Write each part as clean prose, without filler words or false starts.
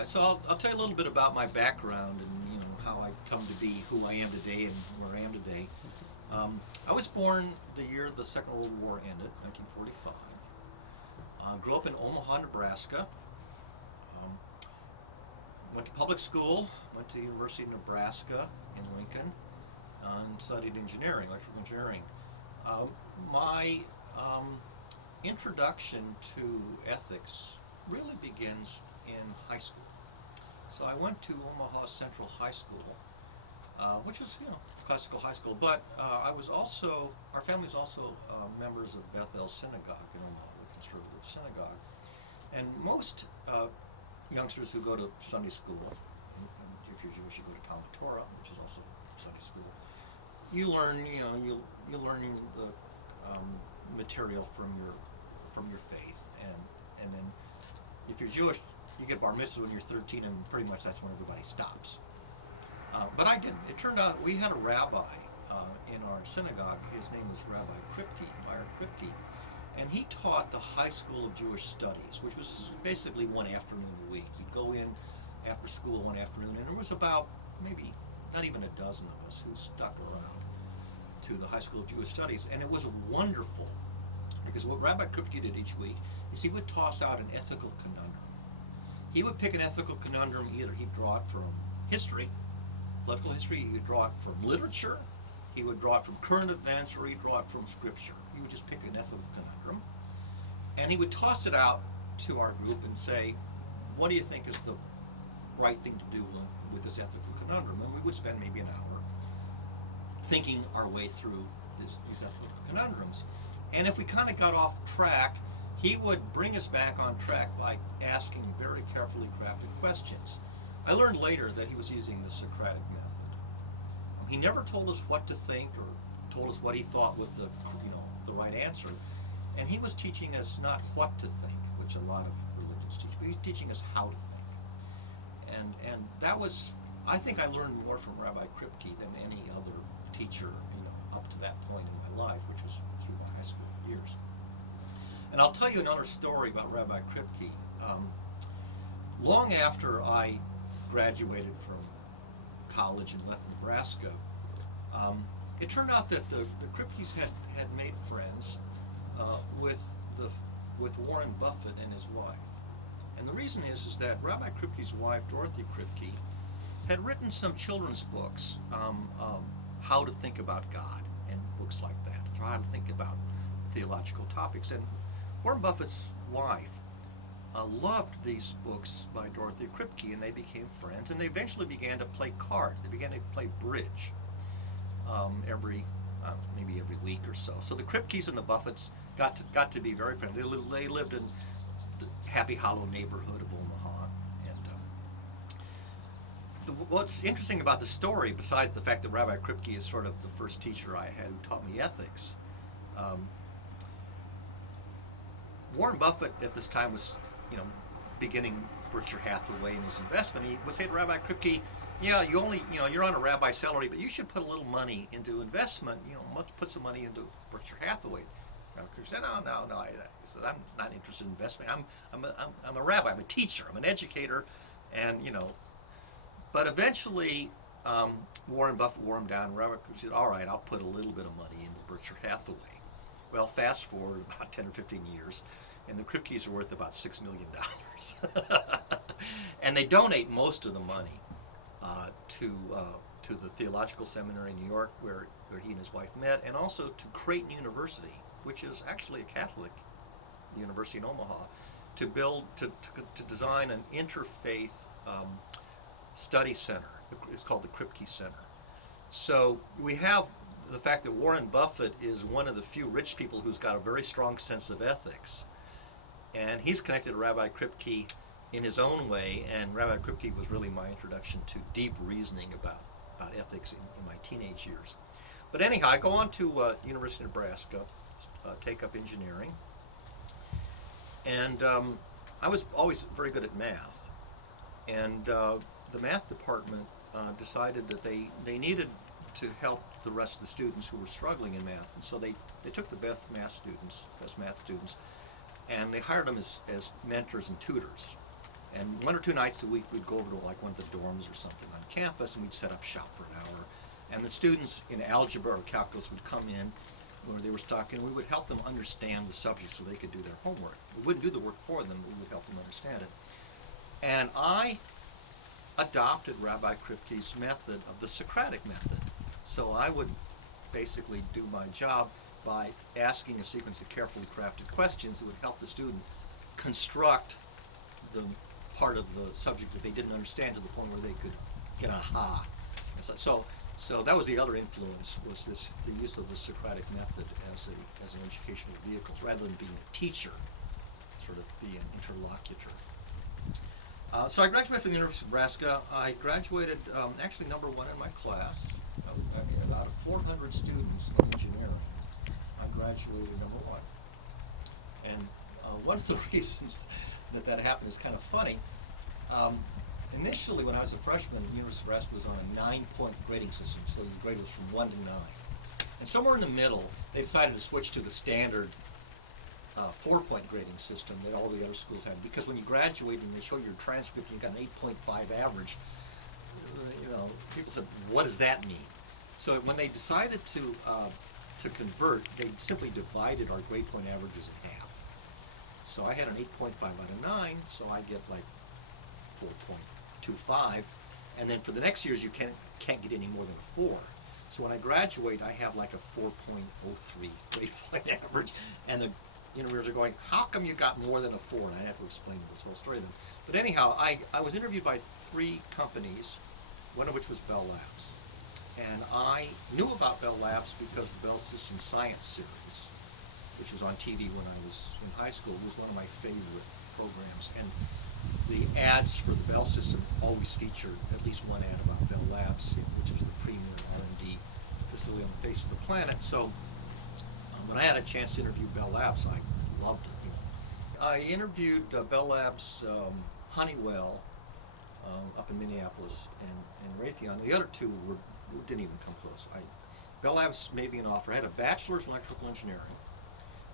right, so I'll tell you a little bit about my background and how I come to be who I am today and where I am today. I was born the year the Second World War ended, 1945. Grew up in Omaha, Nebraska. Went to public school, went to the University of Nebraska in Lincoln, and studied engineering, electrical engineering. My introduction to ethics really begins in high school. So I went to Omaha Central High School, which was, classical high school, but our family was also members of Bethel Synagogue in Omaha, a conservative synagogue. And most youngsters who go to Sunday school, and if you're Jewish, you go to Talmud Torah, which is also Sunday school. You learn, you learn the material from your faith, and then if you're Jewish, you get bar mitzvah when you're 13, and pretty much that's when everybody stops. But I didn't. It turned out we had a rabbi in our synagogue. His name was Rabbi Kripke, Barry Kort, and he taught the High School of Jewish Studies, which was basically one afternoon a week. You'd go in after school one afternoon, and there was about maybe not even a dozen of us who stuck around to the High School of Jewish Studies, and it was wonderful because what Rabbi Kripke did each week is he would toss out an ethical conundrum. He would pick an ethical conundrum, either he'd draw it from history, political history, he would draw it from literature, he would draw it from current events, or he'd draw it from scripture. He would just pick an ethical conundrum, and he would toss it out to our group and say, what do you think is the right thing to do with this ethical conundrum? And we would spend maybe an hour thinking our way through these ethical conundrums. And if we kind of got off track, he would bring us back on track by asking very carefully crafted questions. I learned later that he was using the Socratic method. He never told us what to think or told us what he thought was the right answer. And he was teaching us not what to think, which a lot of religions teach, but he was teaching us how to think. And that was, I think I learned more from Rabbi Kripke than any other teacher, up to that point in my life, which was through my high school years. And I'll tell you another story about Rabbi Kripke. Long after I graduated from college and left Nebraska, it turned out that the Kripkes had made friends with Warren Buffett and his wife. And the reason is that Rabbi Kripke's wife, Dorothy Kripke, had written some children's books, how to think about God, and books like that, how to think about theological topics. And Warren Buffett's wife loved these books by Dorothy Kripke, and they became friends, and they eventually began to play cards. They began to play bridge maybe every week or so. So the Kripkes and the Buffetts got to be very friendly. They lived in the Happy Hollow neighborhood of Omaha. And what's interesting about the story, besides the fact that Rabbi Kripke is sort of the first teacher I had who taught me ethics, Warren Buffett at this time was, beginning Berkshire Hathaway in his investment. He would say to Rabbi Kripke, you're on a rabbi salary, but you should put a little money into investment, put some money into Berkshire Hathaway. Rabbi Kripke said, no, I said, I'm not interested in investment. I'm a rabbi, I'm a teacher, I'm an educator, and, but eventually Warren Buffett wore him down, and Rabbi Kripke said, all right, I'll put a little bit of money into Berkshire Hathaway. Well, fast forward about 10 or 15 years, and the Kripkes are worth about $6 million. And they donate most of the money to the Theological Seminary in New York, where he and his wife met, and also to Creighton University, which is actually a Catholic university in Omaha, to design an interfaith study center. It's called the Kripke Center. So we have the fact that Warren Buffett is one of the few rich people who's got a very strong sense of ethics. And he's connected to Rabbi Kripke in his own way, and Rabbi Kripke was really my introduction to deep reasoning about ethics in my teenage years. But anyhow, I go on to University of Nebraska, take up engineering, and I was always very good at math. And the math department decided that they needed to help the rest of the students who were struggling in math. And so they took the best math students, and they hired them as mentors and tutors. And 1 or 2 nights a week we'd go over to like one of the dorms or something on campus, and we'd set up shop for an hour. And the students in algebra or calculus would come in where they were stuck, and we would help them understand the subject so they could do their homework. We wouldn't do the work for them, we would help them understand it. And I adopted Rabbi Kripke's method of the Socratic method. So I would basically do my job by asking a sequence of carefully crafted questions that would help the student construct the part of the subject that they didn't understand to the point where they could get an aha. So that was the other influence, was the use of the Socratic method as an educational vehicle, rather than being a teacher, sort of be an interlocutor. So I graduated from the University of Nebraska. I graduated actually number 1 in my class. Out of 400 students in engineering, I graduated number 1. And one of the reasons that happened is kind of funny. Initially, when I was a freshman, the University of Nebraska was on a 9-point grading system, so the grade was from 1 to 9. And somewhere in the middle, they decided to switch to the standard 4-point grading system that all the other schools had. Because when you graduate and they show your transcript and you got an 8.5 average, people said, "What does that mean?" So when they decided to convert, they simply divided our grade point averages in half. So I had an 8.5 out of 9, so I get like 4.25, and then for the next years you can't get any more than a 4. So when I graduate, I have like a 4.03 grade point average, and the university are going, "How come you got more than a 4?" And I have to explain this whole story to them. But anyhow, I was interviewed by 3 companies, one of which was Bell Labs. And I knew about Bell Labs because the Bell System Science series, which was on TV when I was in high school, was one of my favorite programs. And the ads for the Bell System always featured at least one ad about Bell Labs, which is the premier R&D facility on the face of the planet. So when I had a chance to interview Bell Labs, I loved it. I interviewed Bell Labs, Honeywell, up in Minneapolis, and Raytheon. The other 2 didn't even come close. Bell Labs made me an offer. I had a bachelor's in electrical engineering,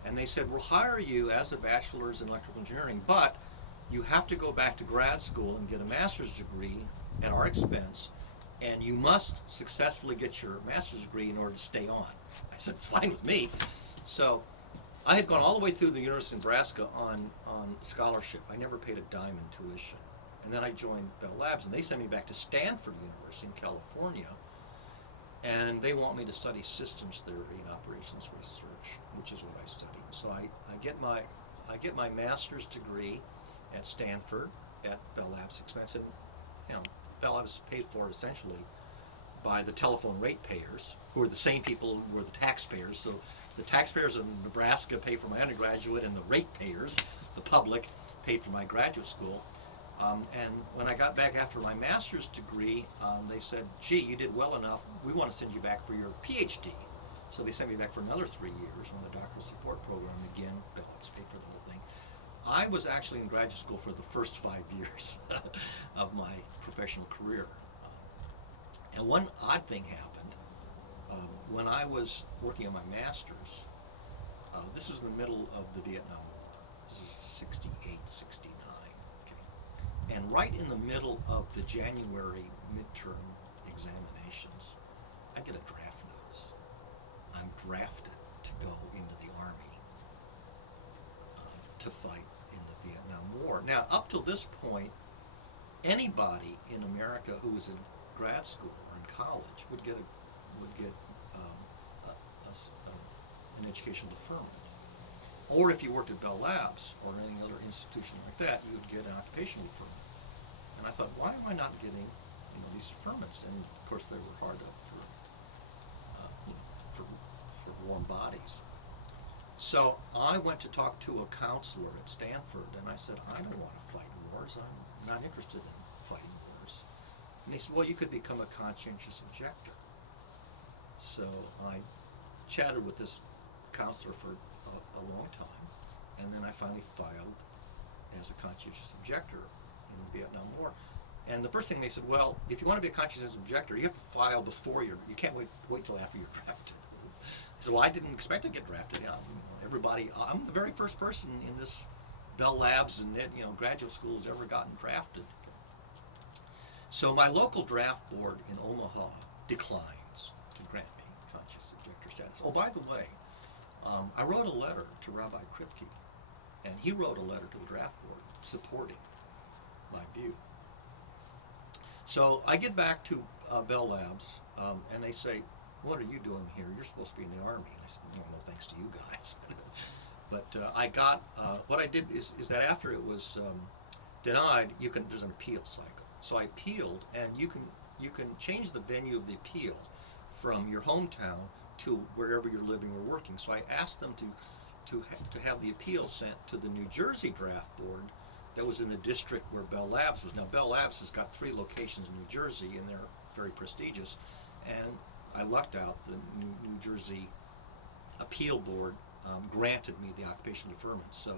and they said, "We'll hire you as a bachelor's in electrical engineering, but you have to go back to grad school and get a master's degree at our expense, and you must successfully get your master's degree in order to stay on." I said, "Fine with me." So I had gone all the way through the University of Nebraska on scholarship. I never paid a dime in tuition. And then I joined Bell Labs, and they sent me back to Stanford University in California, and they want me to study systems theory and operations research, which is what I studied. So I get my master's degree at Stanford at Bell Labs' expense, and Bell Labs is paid for essentially by the telephone ratepayers, who are the same people who were the taxpayers. So the taxpayers of Nebraska pay for my undergraduate, and the ratepayers, the public, paid for my graduate school. And when I got back after my master's degree, they said, "Gee, you did well enough. We want to send you back for your PhD." So they sent me back for another 3 years on the doctoral support program. Again, Bell Labs paid for the whole thing. I was actually in graduate school for the first 5 years of my professional career. And one odd thing happened. When I was working on my master's, this was in the middle of the Vietnam War. This is 68, 69. And right in the middle of the January midterm examinations, I get a draft notice. I'm drafted to go into the Army to fight in the Vietnam War. Now, up till this point, anybody in America who was in grad school or in college would get an educational deferment. Or if you worked at Bell Labs or any other institution like that, you would get an occupational deferment. And I thought, why am I not getting these deferments? And of course, they were hard up for warm bodies. So I went to talk to a counselor at Stanford, and I said, "I don't want to fight wars. I'm not interested in fighting wars." And he said, "Well, you could become a conscientious objector." So I chatted with this counselor for a long time, and then I finally filed as a conscientious objector in the Vietnam War. And the first thing they said, "Well, if you want to be a conscientious objector, you have to file before you can't wait till after you're drafted." I said, "Well, I didn't expect to get drafted. I'm the very first person in this Bell Labs and graduate schools ever gotten drafted. So my local draft board in Omaha declines to grant me conscious objector status. Oh, by the way, I wrote a letter to Rabbi Kripke, and he wrote a letter to the draft board supporting my view. So I get back to Bell Labs, and they say, "What are you doing here? You're supposed to be in the Army." And I said, "No, thanks to you guys." But I got, what I did is that after it was denied, there's an appeal cycle. So I appealed, and you can change the venue of the appeal from your hometown to wherever you're living or working. So I asked them to have the appeal sent to the New Jersey draft board that was in the district where Bell Labs was. Now, Bell Labs has got 3 locations in New Jersey, and they're very prestigious. And I lucked out. The New Jersey appeal board granted me the occupational deferment. So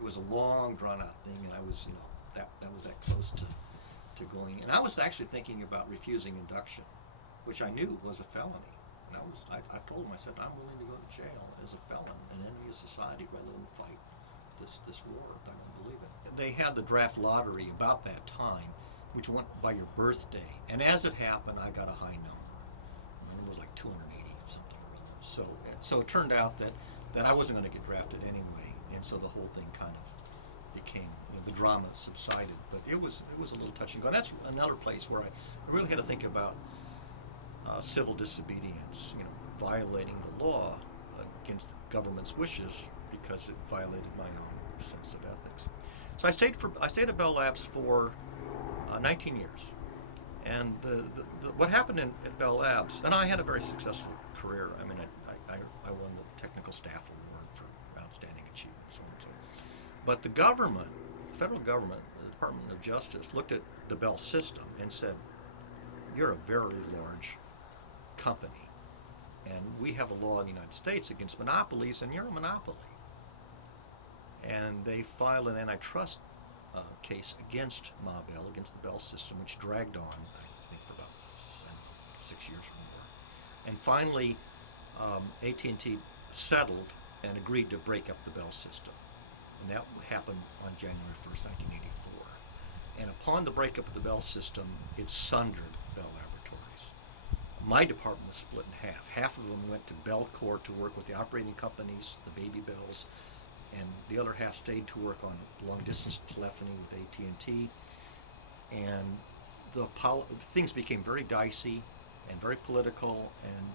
it was a long, drawn-out thing, and I was, that was that close to going. And I was actually thinking about refusing induction, which I knew was a felony. And I told him, I said, I'm willing to go to jail as a felon, an enemy of society, rather than fight this war. I don't believe it. They had the draft lottery about that time, which went by your birthday. And as it happened, I got a high number. My number was like 280 something or other. So it turned out that I wasn't going to get drafted anyway, and so the whole thing kind of became, the drama subsided. But it was a little touch and go. And that's another place where I really had to think about civil disobedience, violating the law against the government's wishes because it violated my own sense of ethics. So I stayed at Bell Labs for 19 years, and what happened at Bell Labs, and I had a very successful career. I mean, I won the Technical Staff Award for outstanding achievement, so on and so on. But the government, the federal government, the Department of Justice, looked at the Bell system and said, "You're a very large company, and we have a law in the United States against monopolies, and you're a monopoly." And they filed an antitrust case against Ma Bell, against the Bell system, which dragged on, I think, for about 6 years or more. And finally, AT&T settled and agreed to break up the Bell system. And that happened on January 1st, 1984. And upon the breakup of the Bell system, it sundered Bell Laboratories. My department was split in half. Half of them went to Barry Kort to work with the operating companies, the baby Bells, and the other half stayed to work on long-distance telephony with AT&T. And things became very dicey and very political and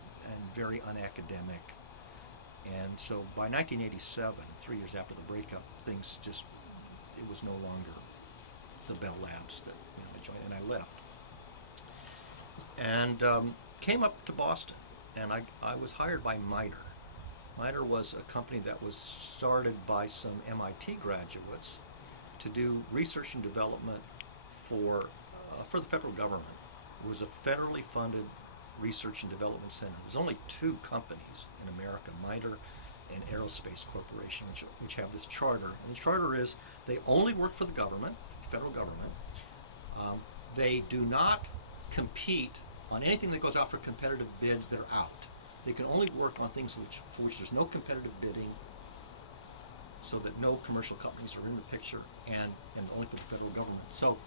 very unacademic. And so by 1987, 3 years after the breakup, it was no longer the Bell Labs that I joined, and I left. And came up to Boston, and I was hired by MITRE. MITRE was a company that was started by some MIT graduates to do research and development for the federal government. It was a federally funded research and development center. There's only 2 companies in America, MITRE and Aerospace Corporation, which have this charter. And the charter is they only work for the government, federal government. They do not compete on anything that goes out for competitive bids. They're out. They can only work on things for which there's no competitive bidding, so that no commercial companies are in the picture, and only for the federal government. So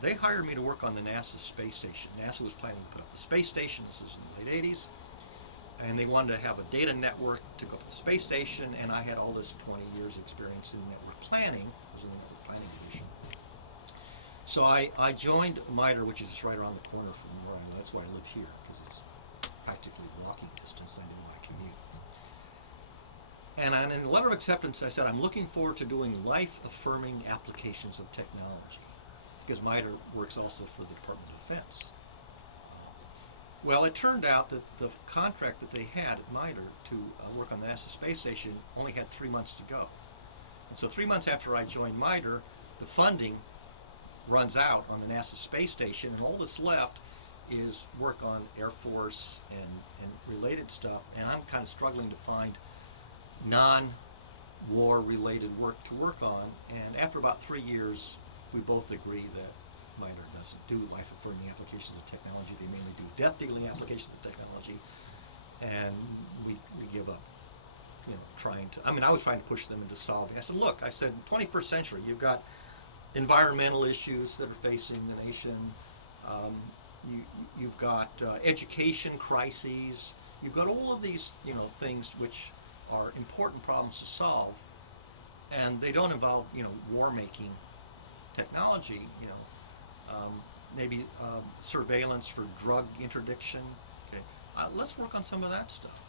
they hired me to work on the NASA space station. NASA was planning to put up the space station. This is in the late 80s. And they wanted to have a data network to go up to the space station, and I had all this 20 years experience in network planning. I was in the network planning division. So I joined MITRE, which is right around the corner from where I live. That's why I live here, because it's practically walking distance. I didn't want to commute. And in the letter of acceptance, I said, I'm looking forward to doing life-affirming applications of technology, because MITRE works also for the Department of Defense. Well, it turned out that the contract that they had at MITRE to work on the NASA space station only had 3 months to go. And so 3 months after I joined MITRE, the funding runs out on the NASA space station, and all that's left is work on Air Force and related stuff, and I'm kind of struggling to find non-war related work to work on. And after about 3 years, we both agree that MITRE doesn't do life-affirming applications of technology. They mainly do death-dealing applications of technology, and we give up. trying to, I was trying to push them into solving. I said, look, 21st century, you've got environmental issues that are facing the nation. You've got education crises. You've got all of these, things which are important problems to solve, and they don't involve, war-making technology. Maybe surveillance for drug interdiction. Okay, let's work on some of that stuff.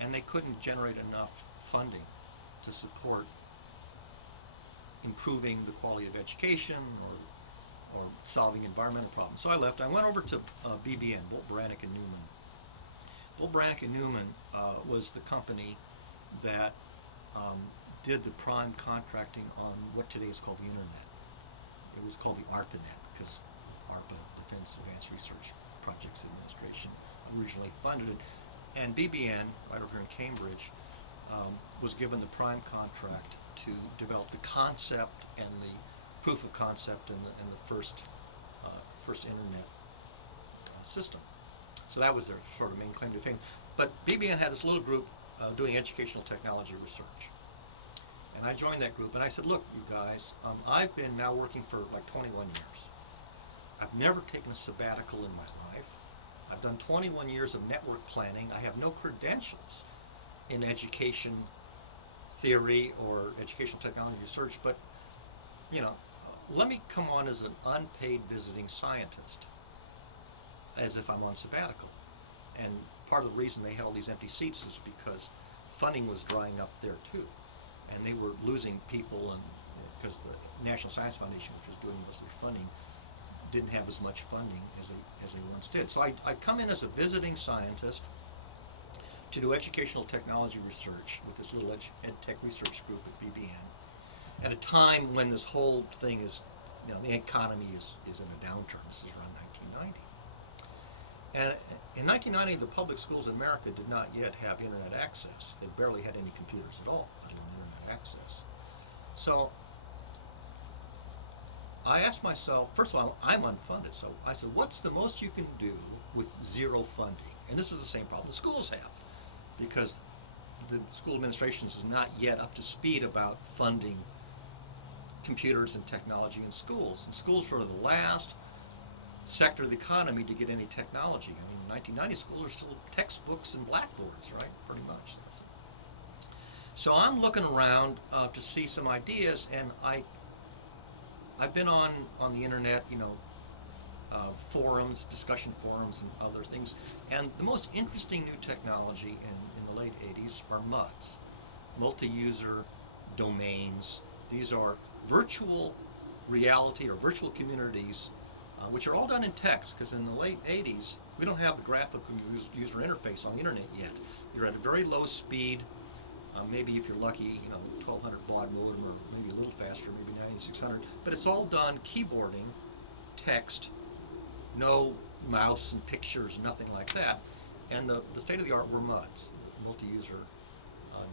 And they couldn't generate enough funding to support improving the quality of education or solving environmental problems. So I left. I went over to BBN, Bolt, Beranek and Newman. Bolt, Beranek and Newman was the company that did the prime contracting on what today is called the Internet. It was called the ARPANET because ARPA, Defense Advanced Research Projects Administration, originally funded it. And BBN, right over here in Cambridge, was given the prime contract to develop the concept and the proof of concept and the first internet system. So that was their sort of main claim to fame. But BBN had this little group doing educational technology research. And I joined that group and I said, look, you guys, I've been now working for like 21 years. I've never taken a sabbatical in my life. I've done 21 years of network planning. I have no credentials in education theory or educational technology research, but let me come on as an unpaid visiting scientist, as if I'm on sabbatical. And part of the reason they had all these empty seats is because funding was drying up there too, and they were losing people, and because the National Science Foundation, which was doing most of their funding, didn't have as much funding as they once did. So I'd come in as a visiting scientist to do educational technology research with this little ed tech research group at BBN at a time when this whole thing is, the economy is in a downturn. This is around 1990. And in 1990, the public schools in America did not yet have internet access. They barely had any computers at all, let alone internet access. So I asked myself, first of all, I'm unfunded, so I said, what's the most you can do with zero funding? And this is the same problem the schools have, because the school administrations is not yet up to speed about funding computers and technology in schools. And schools are the last sector of the economy to get any technology. In 1990, schools are still textbooks and blackboards, right? Pretty much. So I'm looking around to see some ideas, and I've been on the internet, forums, discussion forums, and other things. And the most interesting new technology in the late 80s are MUDs, multi-user domains. These are virtual reality or virtual communities, which are all done in text, because in the late 80s, we don't have the graphical user interface on the internet yet. You're at a very low speed, maybe if you're lucky, 1200 baud modem, or maybe a little faster, maybe 9600, but it's all done keyboarding, text, no mouse and pictures, nothing like that. And the state of the art were MUDs, multi-user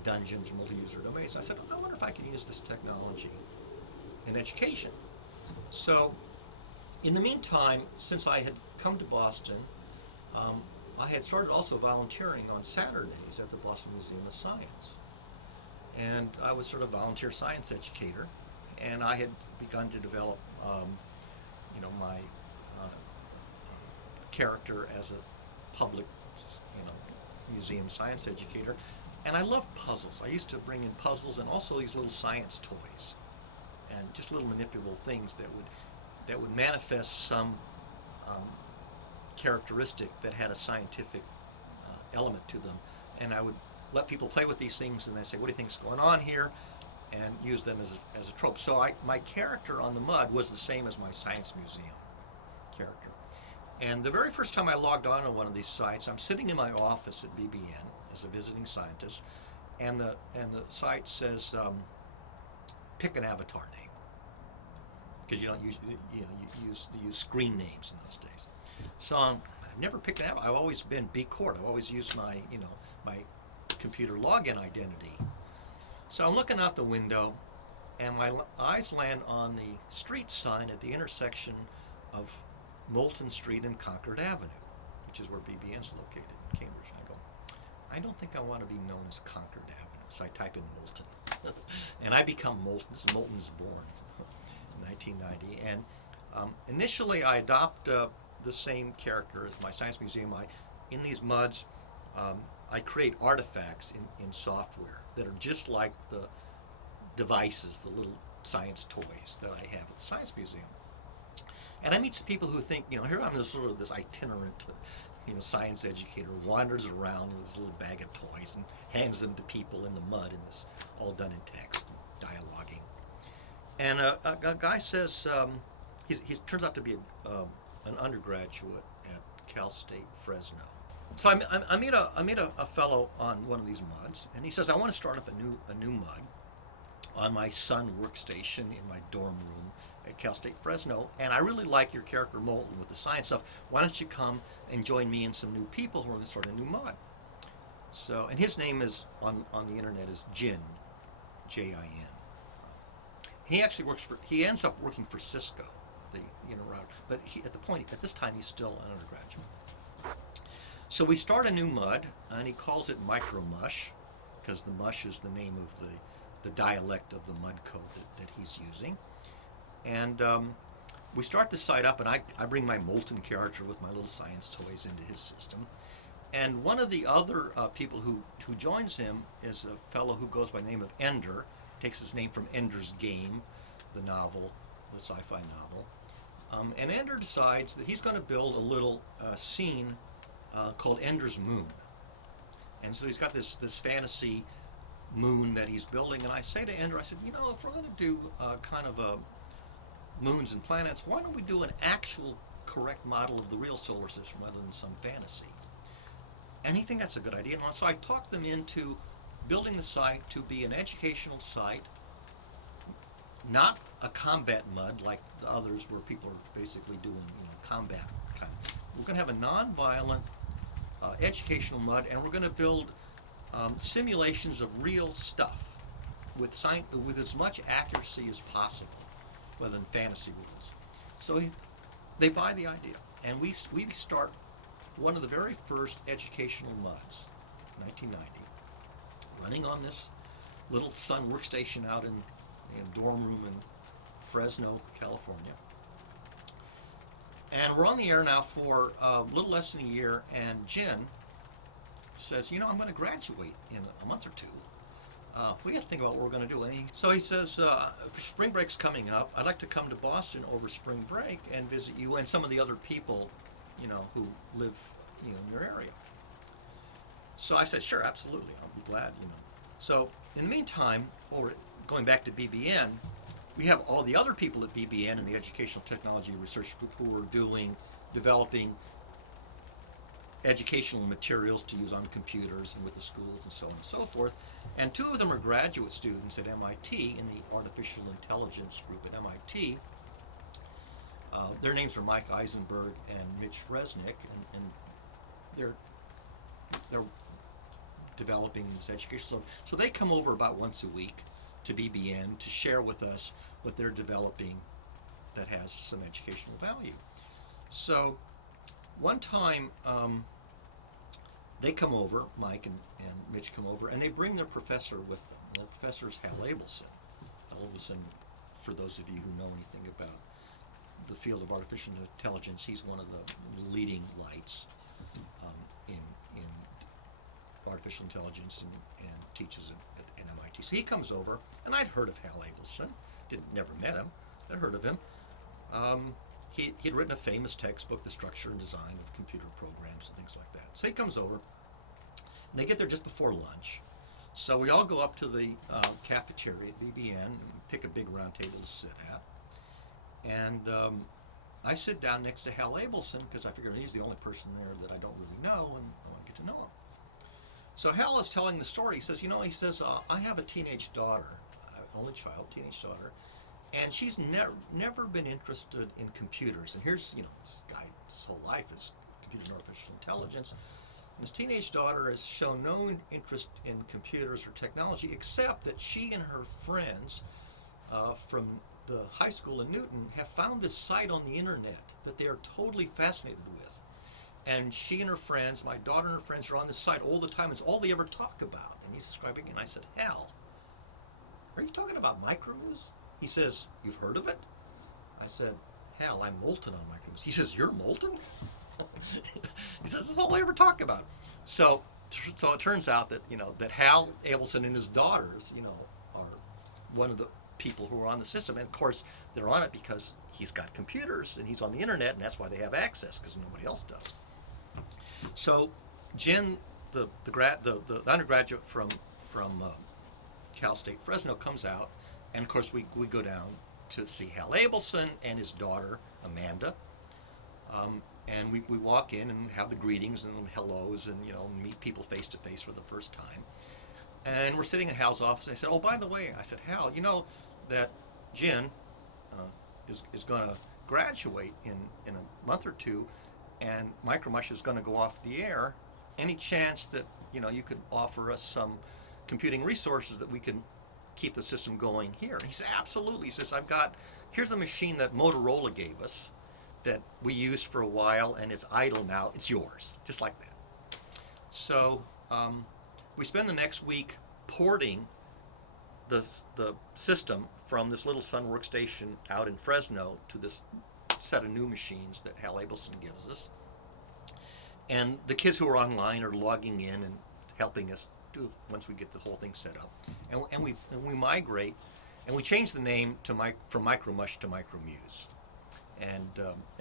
dungeons or multi-user domains. I said, I wonder if I can use this technology in education. So in the meantime, since I had come to Boston, I had started also volunteering on Saturdays at the Boston Museum of Science. And I was sort of a volunteer science educator, and I had begun to develop, my character as a public, museum science educator. And I love puzzles. I used to bring in puzzles and also these little science toys, and just little manipulable things that would manifest some characteristic that had a scientific element to them. And I would let people play with these things, and then say, what do you think's going on here? And use them as a trope. So my character on the MUD was the same as my science museum character. And the very first time I logged on to one of these sites, I'm sitting in my office at BBN as a visiting scientist, and the site says, pick an avatar name, because you don't use you use screen names in those days. So I've never picked an avatar. I've always been B. Kort. I've always used my my computer login identity. So I'm looking out the window, and my eyes land on the street sign at the intersection of Moulton Street and Concord Avenue, which is where BBN's located in Cambridge. And I go, I don't think I want to be known as Concord Avenue. So I type in molten. And I become molten. This is Molten is Born in 1990. And initially I adopt the same character as my science museum. In these MUDs, I create artifacts in software that are just like the devices, the little science toys that I have at the Science Museum. And I meet some people who think, here I'm this itinerant, science educator who wanders around with this little bag of toys and hands them to people in the mud, and this all done in text and dialoguing. And a guy says, he turns out to be an undergraduate at Cal State Fresno. So I meet a fellow on one of these MUDs, and he says, I want to start up a new MUD on my Sun workstation in my dorm room at Cal State Fresno, and I really like your character Molten with the science stuff. Why don't you come and join me and some new people who are going to start a new MUD? So, and his name is on the internet is Jin, Jin. He actually he ends up working for Cisco, but at this time he's still an undergraduate. So we start a new MUD, and he calls it MicroMush, because the mush is the name of the dialect of the MUD code that he's using. And we start the site up, and I bring my Molten character with my little science toys into his system. And one of the other people who joins him is a fellow who goes by the name of Ender, takes his name from Ender's Game, the novel, the sci-fi novel. And Ender decides that he's going to build a little scene called Ender's Moon. And so he's got this fantasy moon that he's building, and I say to Ender, I said, if we're going to do kind of a moons and planets, why don't we do an actual correct model of the real solar system rather than some fantasy? And he thinks that's a good idea. And so I talked them into building the site to be an educational site, not a combat MUD like the others where people are basically doing combat kind of. We're going to have a non-violent educational MUD, and we're going to build simulations of real stuff with as much accuracy as possible, rather than fantasy rules. So they buy the idea, and we start one of the very first educational MUDs, 1990, running on this little Sun workstation out in a dorm room in Fresno, California. And we're on the air now for a little less than a year, and Jin says, I'm going to graduate in a month or two. We got to think about what we're going to do. And so he says, spring break's coming up. I'd like to come to Boston over spring break and visit you and some of the other people, who live, in your area. So I said, sure, absolutely. I'll be glad, So in the meantime, going back to BBN, we have all the other people at BBN in the Educational Technology Research Group who are developing educational materials to use on computers and with the schools and so on and so forth. And two of them are graduate students at MIT in the Artificial Intelligence group at MIT. Their names are Mike Eisenberg and Mitch Resnick, and they're developing this education. So they come over about once a week to BBN to share with us what they're developing that has some educational value. So one time they come over, Mike and Mitch come over, and they bring their professor with them. Their professor is Hal Abelson. Hal Abelson, for those of you who know anything about the field of artificial intelligence, he's one of the leading lights in artificial intelligence and teaches at MIT. So he comes over, and I'd heard of Hal Abelson, never met him, I'd heard of him. He'd written a famous textbook, The Structure and Design of Computer Programs and things like that. So he comes over, and they get there just before lunch. So we all go up to the cafeteria at BBN and pick a big round table to sit at. And I sit down next to Hal Abelson because I figured he's the only person there that I don't really know, and I want to get to know him. So Hal is telling the story. He says, I have a teenage daughter, only child, teenage daughter, and she's never been interested in computers. And here's, this guy, his whole life is computers and artificial intelligence. And his teenage daughter has shown no interest in computers or technology, except that she and her friends from the high school in Newton have found this site on the internet that they are totally fascinated with. And she and her friends, my daughter and her friends, are on this site all the time. It's all they ever talk about. And he's describing it, and I said, Hal, are you talking about micromuse? He says, you've heard of it? I said, Hal, I'm molten on micromuse. He says, you're molten? He says, that's all I ever talk about. So it turns out that, that Hal Abelson and his daughters, are one of the people who are on the system. And of course, they're on it because he's got computers and he's on the internet, and that's why they have access, because nobody else does. So Jen, the undergraduate from Cal State Fresno, comes out, and of course we go down to see Hal Abelson and his daughter Amanda, and we walk in and have the greetings and hellos and meet people face to face for the first time. And we're sitting in Hal's office, and I said, oh, by the way, I said, Hal, that Jen is going to graduate in a month or two, and Micromush is going to go off the air. Any chance that you could offer us some computing resources that we can keep the system going here? And he said, absolutely. He says, here's a machine that Motorola gave us that we used for a while, and it's idle now. It's yours, just like that. So we spend the next week porting the system from this little Sun workstation out in Fresno to this set of new machines that Hal Abelson gives us. And the kids who are online are logging in and helping us do once we get the whole thing set up. And we migrate, and we change the name from Micromush to Micromuse. And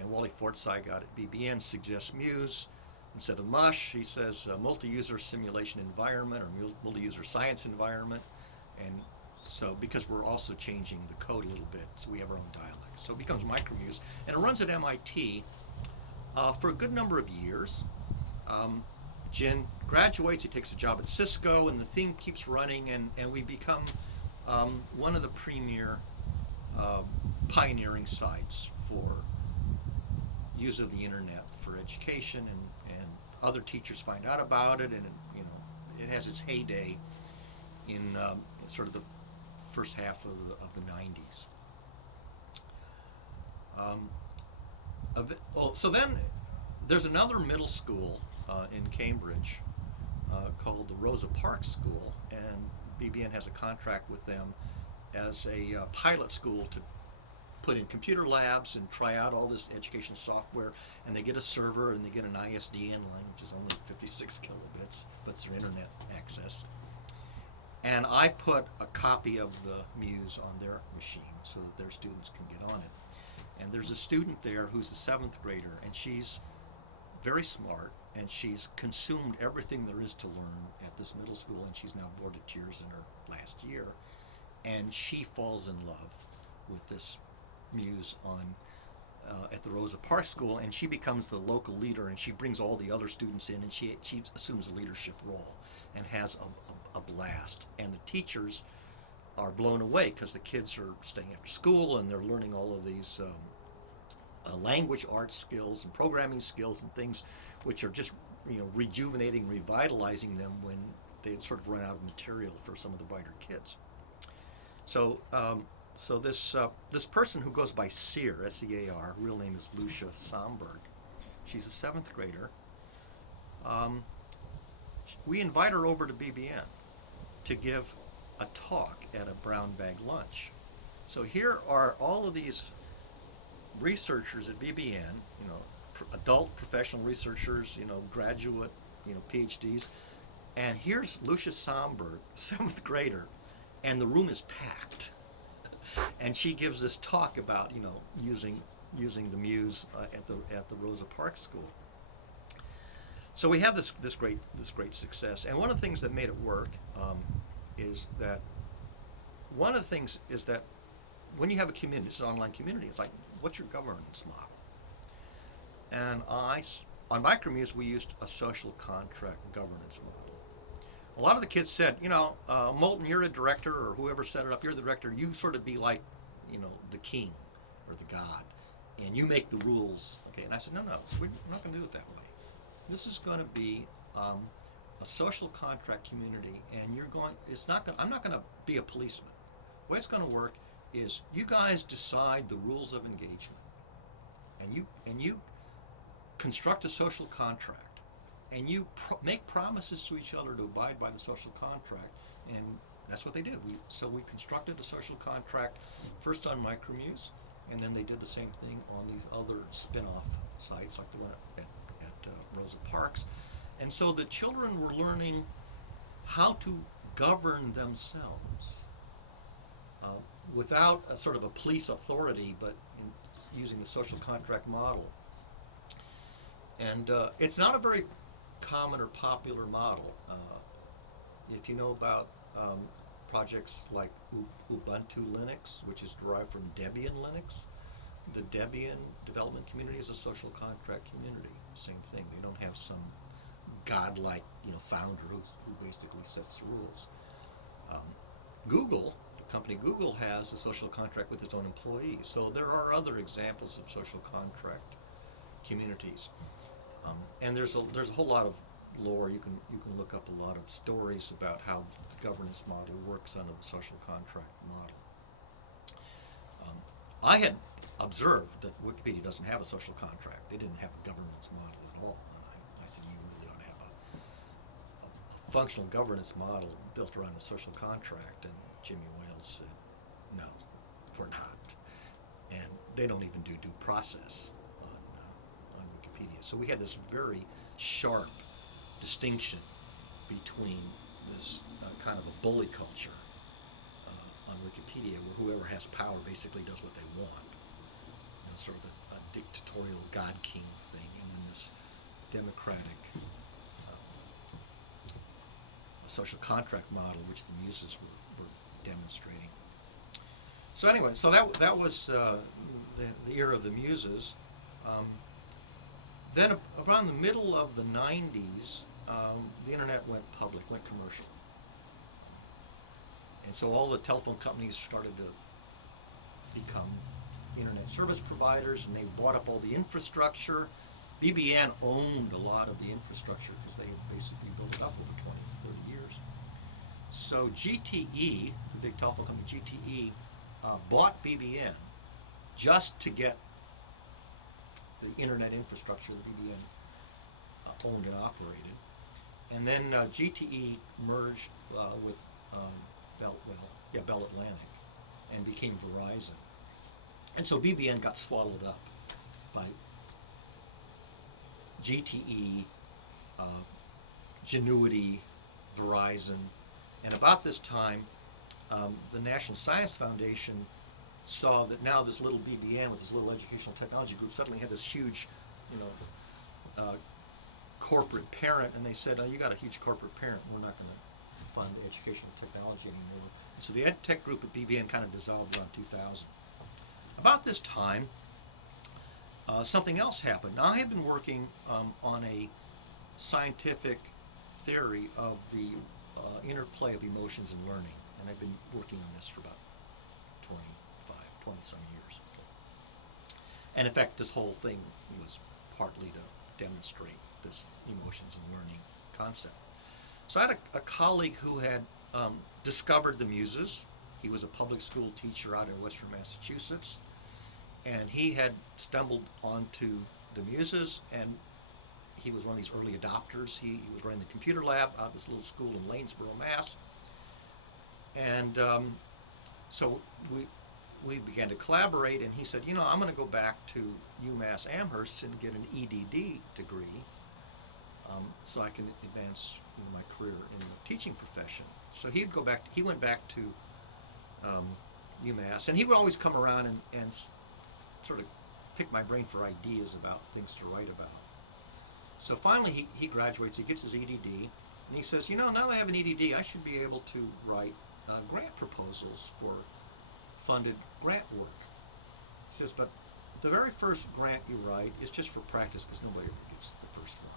Wally Forsythe got at BBN suggests Muse instead of Mush. He says multi-user simulation environment or multi-user science environment. And so because we're also changing the code a little bit, so we have our own dialect. So it becomes Micromuse, and it runs at MIT for a good number of years. Jen graduates, he takes a job at Cisco, and the thing keeps running, and we become one of the premier pioneering sites for use of the internet for education, and other teachers find out about it, and it has its heyday in sort of the first half of the 90s. So then there's another middle school in Cambridge called the Rosa Parks School, and BBN has a contract with them as a pilot school to put in computer labs and try out all this education software, and they get a server and they get an ISDN line, which is only 56 kilobits, but it's their internet access. And I put a copy of the Muse on their machine so that their students can get on it. And there's a student there who's a 7th grader, and she's very smart, and she's consumed everything there is to learn at this middle school, and she's now bored to tears in her last year. And she falls in love with this Muse at the Rosa Parks School, and she becomes the local leader, and she brings all the other students in, and she assumes a leadership role and has a blast. And the teachers are blown away because the kids are staying after school, and they're learning all of these language arts skills and programming skills and things which are just rejuvenating, revitalizing them when they had sort of run out of material for some of the brighter kids. So this person who goes by Sear, S-E-A-R, her real name is Lucia Somberg. She's a 7th grader. We invite her over to BBN to give a talk at a brown bag lunch. So here are all of these researchers at BBN, adult professional researchers, graduate, PhDs, and here's Lucia Somberg, 7th grader, and the room is packed. And she gives this talk about, using the Muse at the Rosa Parks School. So we have this great success, and one of the things that made it work is that when you have a community, it's an online community, it's like, what's your governance model? And on Micromuse, we used a social contract governance model. A lot of the kids said, Moulton, you're a director, or whoever set it up, you're the director, you sort of be like, the king or the god, and you make the rules. Okay, and I said, no, we're not going to do it that way. This is going to be a social contract community, and I'm not going to be a policeman. The way it's going to work is you guys decide the rules of engagement, and you construct a social contract, and you make promises to each other to abide by the social contract, and that's what they did. So we constructed a social contract first on Micromuse, and then they did the same thing on these other spin-off sites, like the one at Rosa Parks. And so the children were learning how to govern themselves without a sort of a police authority, but using the social contract model. And it's not a very common or popular model. If you know about projects like Ubuntu Linux, which is derived from Debian Linux, the Debian development community is a social contract community. Same thing. They don't have some godlike, founder who basically sets the rules. Google, the company Google, has a social contract with its own employees. So there are other examples of social contract communities, and there's a whole lot of lore. You can look up a lot of stories about how the governance model works under the social contract model. I had observed that Wikipedia doesn't have a social contract. They didn't have a governance model at all. And I said, you really ought to have a functional governance model built around a social contract. And Jimmy Wales said, no, we're not. And they don't even do due process on Wikipedia. So we had this very sharp distinction between this kind of a bully culture on Wikipedia, where whoever has power basically does what they want. Sort of a dictatorial God King thing, and then this democratic social contract model, which the Muses were demonstrating. So anyway, that was the era of the Muses. Then around the middle of the 90s, the internet went public, went commercial. And so all the telephone companies started to become internet service providers, and they bought up all the infrastructure. BBN owned a lot of the infrastructure because they had basically built it up over 20, 30 years. So GTE, the big telephone company GTE, bought BBN just to get the internet infrastructure that BBN owned and operated. And then GTE merged with Bell Atlantic and became Verizon. And so BBN got swallowed up by GTE, Genuity, Verizon. And about this time, the National Science Foundation saw that now this little BBN with this little educational technology group suddenly had this huge, corporate parent, and they said, oh, you got a huge corporate parent, we're not going to fund educational technology anymore. And so the ed tech group at BBN kind of dissolved around 2000. About this time, something else happened. Now, I had been working on a scientific theory of the interplay of emotions and learning, and I've been working on this for about 20-some years. And in fact, this whole thing was partly to demonstrate this emotions and learning concept. So I had a colleague who had discovered the Muses. He was a public school teacher out in Western Massachusetts, and he had stumbled onto the Muses, and he was one of these early adopters. He was running the computer lab out of this little school in Lanesboro, Mass. And so we began to collaborate, and he said, I'm going to go back to UMass Amherst and get an EDD degree so I can advance my career in the teaching profession. So he went back to UMass, and he would always come around and sort of pick my brain for ideas about things to write about. So finally he graduates, he gets his EDD, and he says, now that I have an EDD, I should be able to write grant proposals for funded grant work. He says, but the very first grant you write is just for practice because nobody ever gets the first one.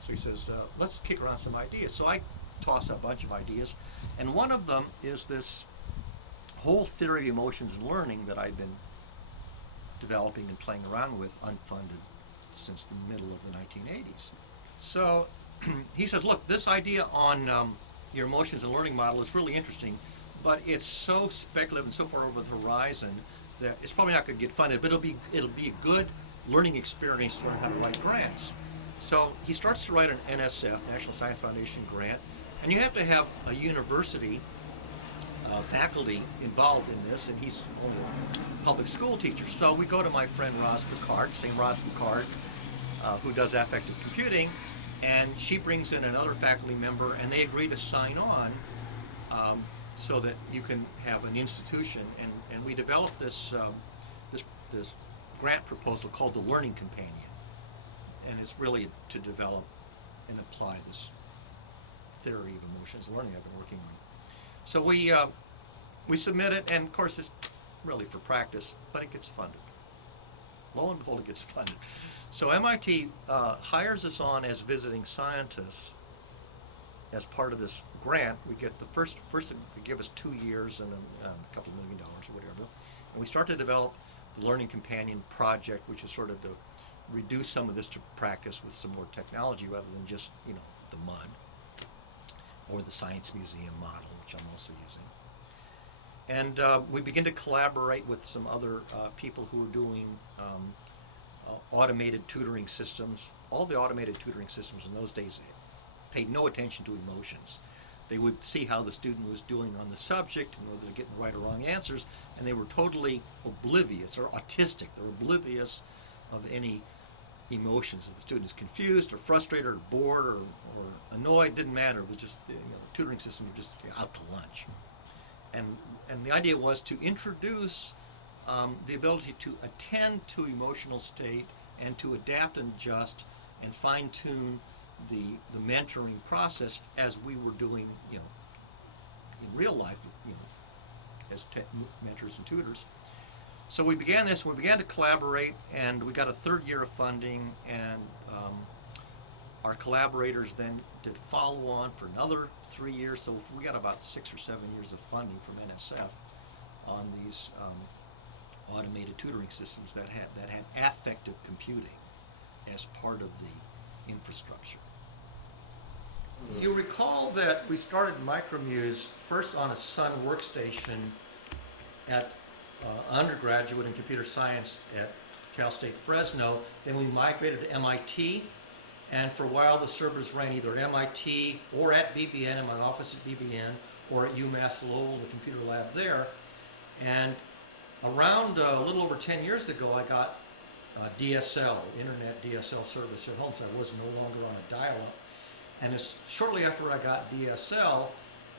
So he says, let's kick around some ideas. So I toss a bunch of ideas, and one of them is this whole theory of emotions and learning that I've been developing and playing around with unfunded since the middle of the 1980s. So he says, look, this idea on your emotions and learning model is really interesting, but it's so speculative and so far over the horizon that it's probably not going to get funded, but it'll be a good learning experience to learn how to write grants. So he starts to write an NSF, National Science Foundation grant, and you have to have a university faculty involved in this, and he's only a public school teacher. So we go to my friend Ross Picard, same Ross Picard, who does affective computing, and she brings in another faculty member, and they agree to sign on so that you can have an institution. And we developed this grant proposal called the Learning Companion, and it's really to develop and apply this theory of emotions learning I've been working on. So we submit it, and of course it's really for practice, but it gets funded. Lo and behold, it gets funded. So MIT hires us on as visiting scientists as part of this grant. We get the first they give us 2 years and a couple $1 million or whatever, and we start to develop the Learning Companion project, which is sort of to reduce some of this to practice with some more technology rather than just, you know, the mud or the Science Museum model, which I'm also using. And we begin to collaborate with some other people who are doing automated tutoring systems. All the automated tutoring systems in those days paid no attention to emotions. They would see how the student was doing on the subject and whether they're getting the right or wrong answers, and they were totally oblivious, or autistic. They were oblivious of any emotions. If the student is confused or frustrated or bored or annoyed, didn't matter. It was just, you know, the tutoring system was just out to lunch. And the idea was to introduce the ability to attend to emotional state and to adapt and adjust and fine-tune the mentoring process as we were doing, you know, in real life, you know, as mentors and tutors. So we began this, we began to collaborate, and we got a 3rd year of funding, and our collaborators then did follow on for another 3 years, so we got about 6 or 7 years of funding from NSF on these automated tutoring systems that had affective computing as part of the infrastructure. You recall that we started Micromuse first on a Sun workstation at undergraduate in computer science at Cal State Fresno. Then we migrated to MIT, and for a while the servers ran either at MIT or at BBN, in my office at BBN, or at UMass Lowell, the computer lab there. And around a little over 10 years ago, I got DSL, internet DSL service at home, so I was no longer on a dial-up. And it's shortly after I got DSL,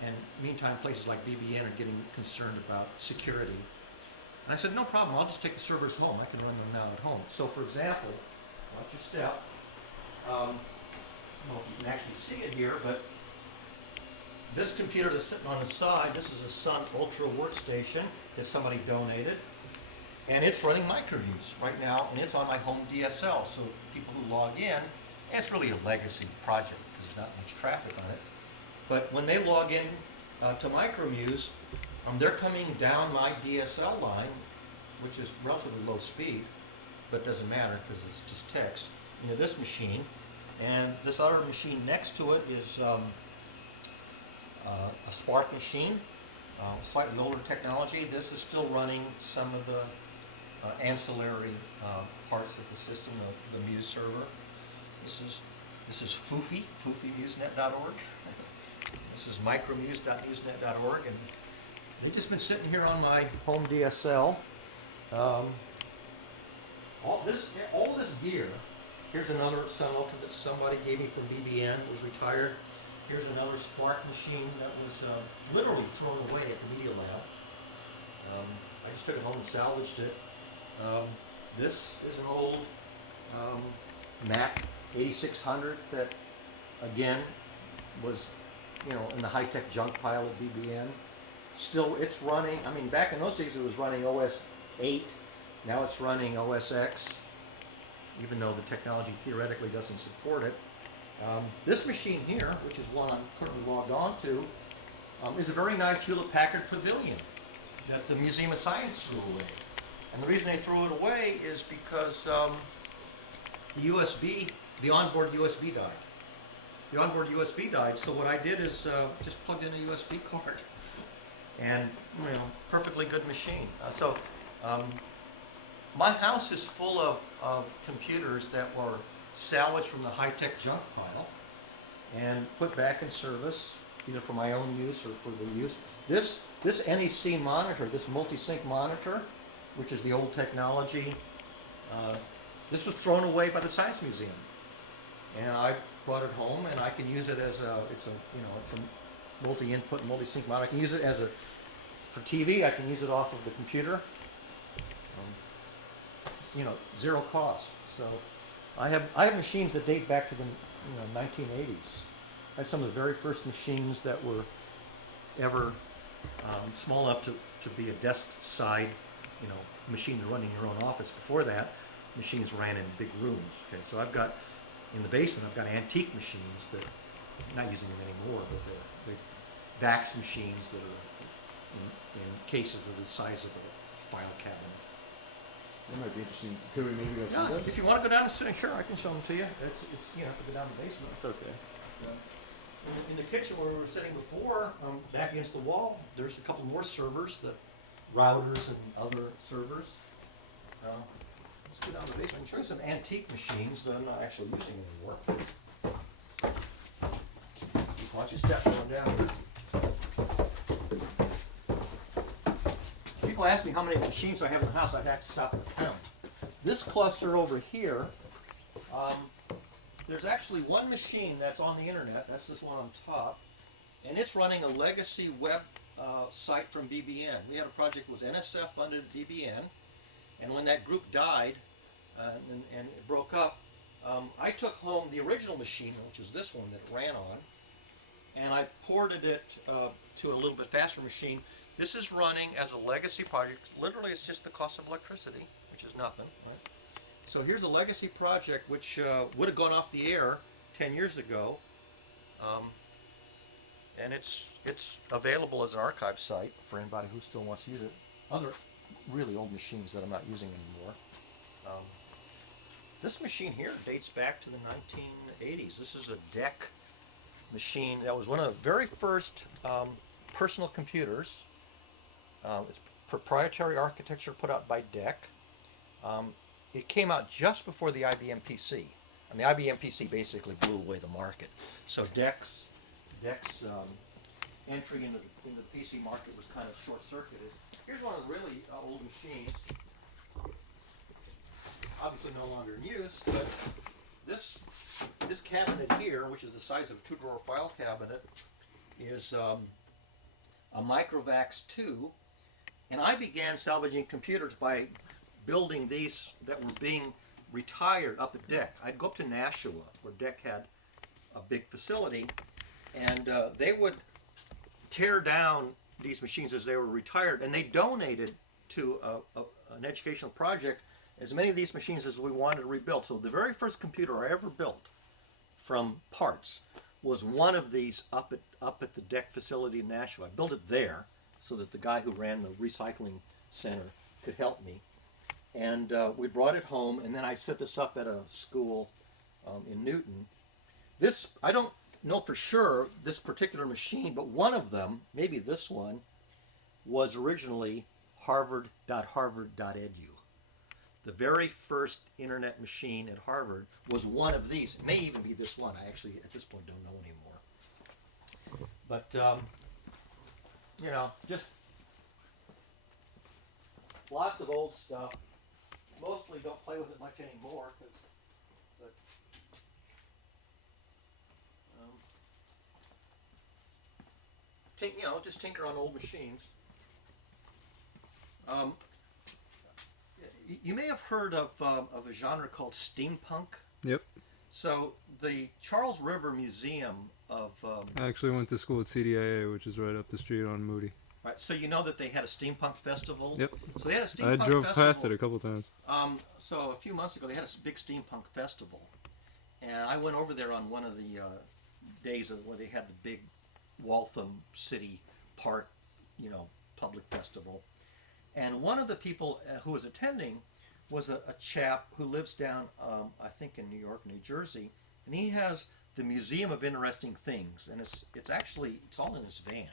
and meantime places like BBN are getting concerned about security. And I said, no problem, I'll just take the servers home. I can run them now at home. So for example, watch your step. I don't know if you can actually see it here, but this computer that's sitting on the side, this is a Sun Ultra workstation that somebody donated. And it's running Micromuse right now, and it's on my home DSL. So people who log in, and it's really a legacy project because there's not much traffic on it. But when they log in to Micromuse, they're coming down my DSL line, which is relatively low speed, but it doesn't matter because it's just text, into this machine. And this other machine next to it is a Spark machine, slightly older technology. This is still running some of the ancillary parts of the system, the Muse server. This is Foofy, foofymusenet.org. This is micromuse.musenet.org, and they've just been sitting here on my home DSL. All this gear. Here's another Sun Ultra that somebody gave me from BBN, was retired. Here's another Spark machine that was literally thrown away at the Media Lab. I just took it home and salvaged it. This is an old Mac 8600 that, again, was, you know, in the high-tech junk pile at BBN. Still, it's running. I mean, back in those days, it was running OS 8. Now it's running OS X, even though the technology theoretically doesn't support it. This machine here, which is one I'm currently logged on to, is a very nice Hewlett-Packard Pavilion that the Museum of Science threw away. And the reason they threw it away is because the onboard USB died. The onboard USB died, so what I did is just plugged in a USB card. And, you know, perfectly good machine. My house is full of computers that were salvaged from the high-tech junk pile and put back in service, either for my own use or for the use. This NEC monitor, this multi-sync monitor, which is the old technology, this was thrown away by the Science Museum, and I brought it home, and I can use it as it's a multi-input, multi-sync monitor. I can use it for TV. I can use it off of the computer. Zero cost. So I have machines that date back to the 1980s. I have some of the very first machines that were ever small enough to be a desk side, machine to run in your own office. Before that, machines ran in big rooms. Okay, so I've got in the basement, I've got antique machines that I'm not using them anymore, but the VAX machines that are in cases that are the size of a file cabinet. That might be interesting. Could we maybe go see those? If you want to go down and sit, sure, I can show them to you. It's you have to go down the basement. It's okay. In the kitchen where we were sitting before, back against the wall, there's a couple more servers, routers and other servers. Let's go down to the basement and show you some antique machines that I'm not actually using anymore. Just watch your step going down here. People ask me how many machines I have in the house. I'd have to stop and count. This cluster over here, there's actually one machine that's on the internet. That's this one on top, and it's running a legacy web site from BBN. We had a project that was NSF funded at BBN, and when that group died and it broke up, I took home the original machine, which is this one that it ran on, and I ported it to a little bit faster machine. This is running as a legacy project. Literally, it's just the cost of electricity, which is nothing. Right? So here's a legacy project which would have gone off the air 10 years ago, and it's available as an archive site for anybody who still wants to use it. Other really old machines that I'm not using anymore. This machine here dates back to the 1980s. This is a DEC machine that was one of the very first personal computers. It's proprietary architecture put out by DEC. It came out just before the IBM PC, and the IBM PC basically blew away the market. So DEC's entry into the PC market was kind of short-circuited. Here's one of the really old machines, obviously no longer in use, but this cabinet here, which is the size of a two-drawer file cabinet, is a Microvax 2, and I began salvaging computers by building these that were being retired up at DEC. I'd go up to Nashua, where DEC had a big facility, and they would tear down these machines as they were retired, and they donated to an educational project as many of these machines as we wanted to rebuild. So the very first computer I ever built from parts was one of these up at the DEC facility in Nashua. I built it there so that the guy who ran the recycling center could help me. And we brought it home, and then I set this up at a school in Newton. This, I don't know for sure, this particular machine, but one of them, maybe this one, was originally harvard.harvard.edu. The very first internet machine at Harvard was one of these. It may even be this one. I actually, at this point, don't know anymore. But, just lots of old stuff. Mostly don't play with it much anymore, just tinker on old machines. You may have heard of a genre called steampunk. Yep. So the Charles River Museum of... I actually went to school at CDIA, which is right up the street on Moody. Right, so you know that they had a steampunk festival? Yep. So they had a steampunk festival. I drove past it a couple times. So a few months ago, they had a big steampunk festival. And I went over there on one of the days where they had the big Waltham City Park, public festival. And one of the people who was attending was a chap who lives down, I think in New York, New Jersey, and he has the Museum of Interesting Things, and it's all in his van.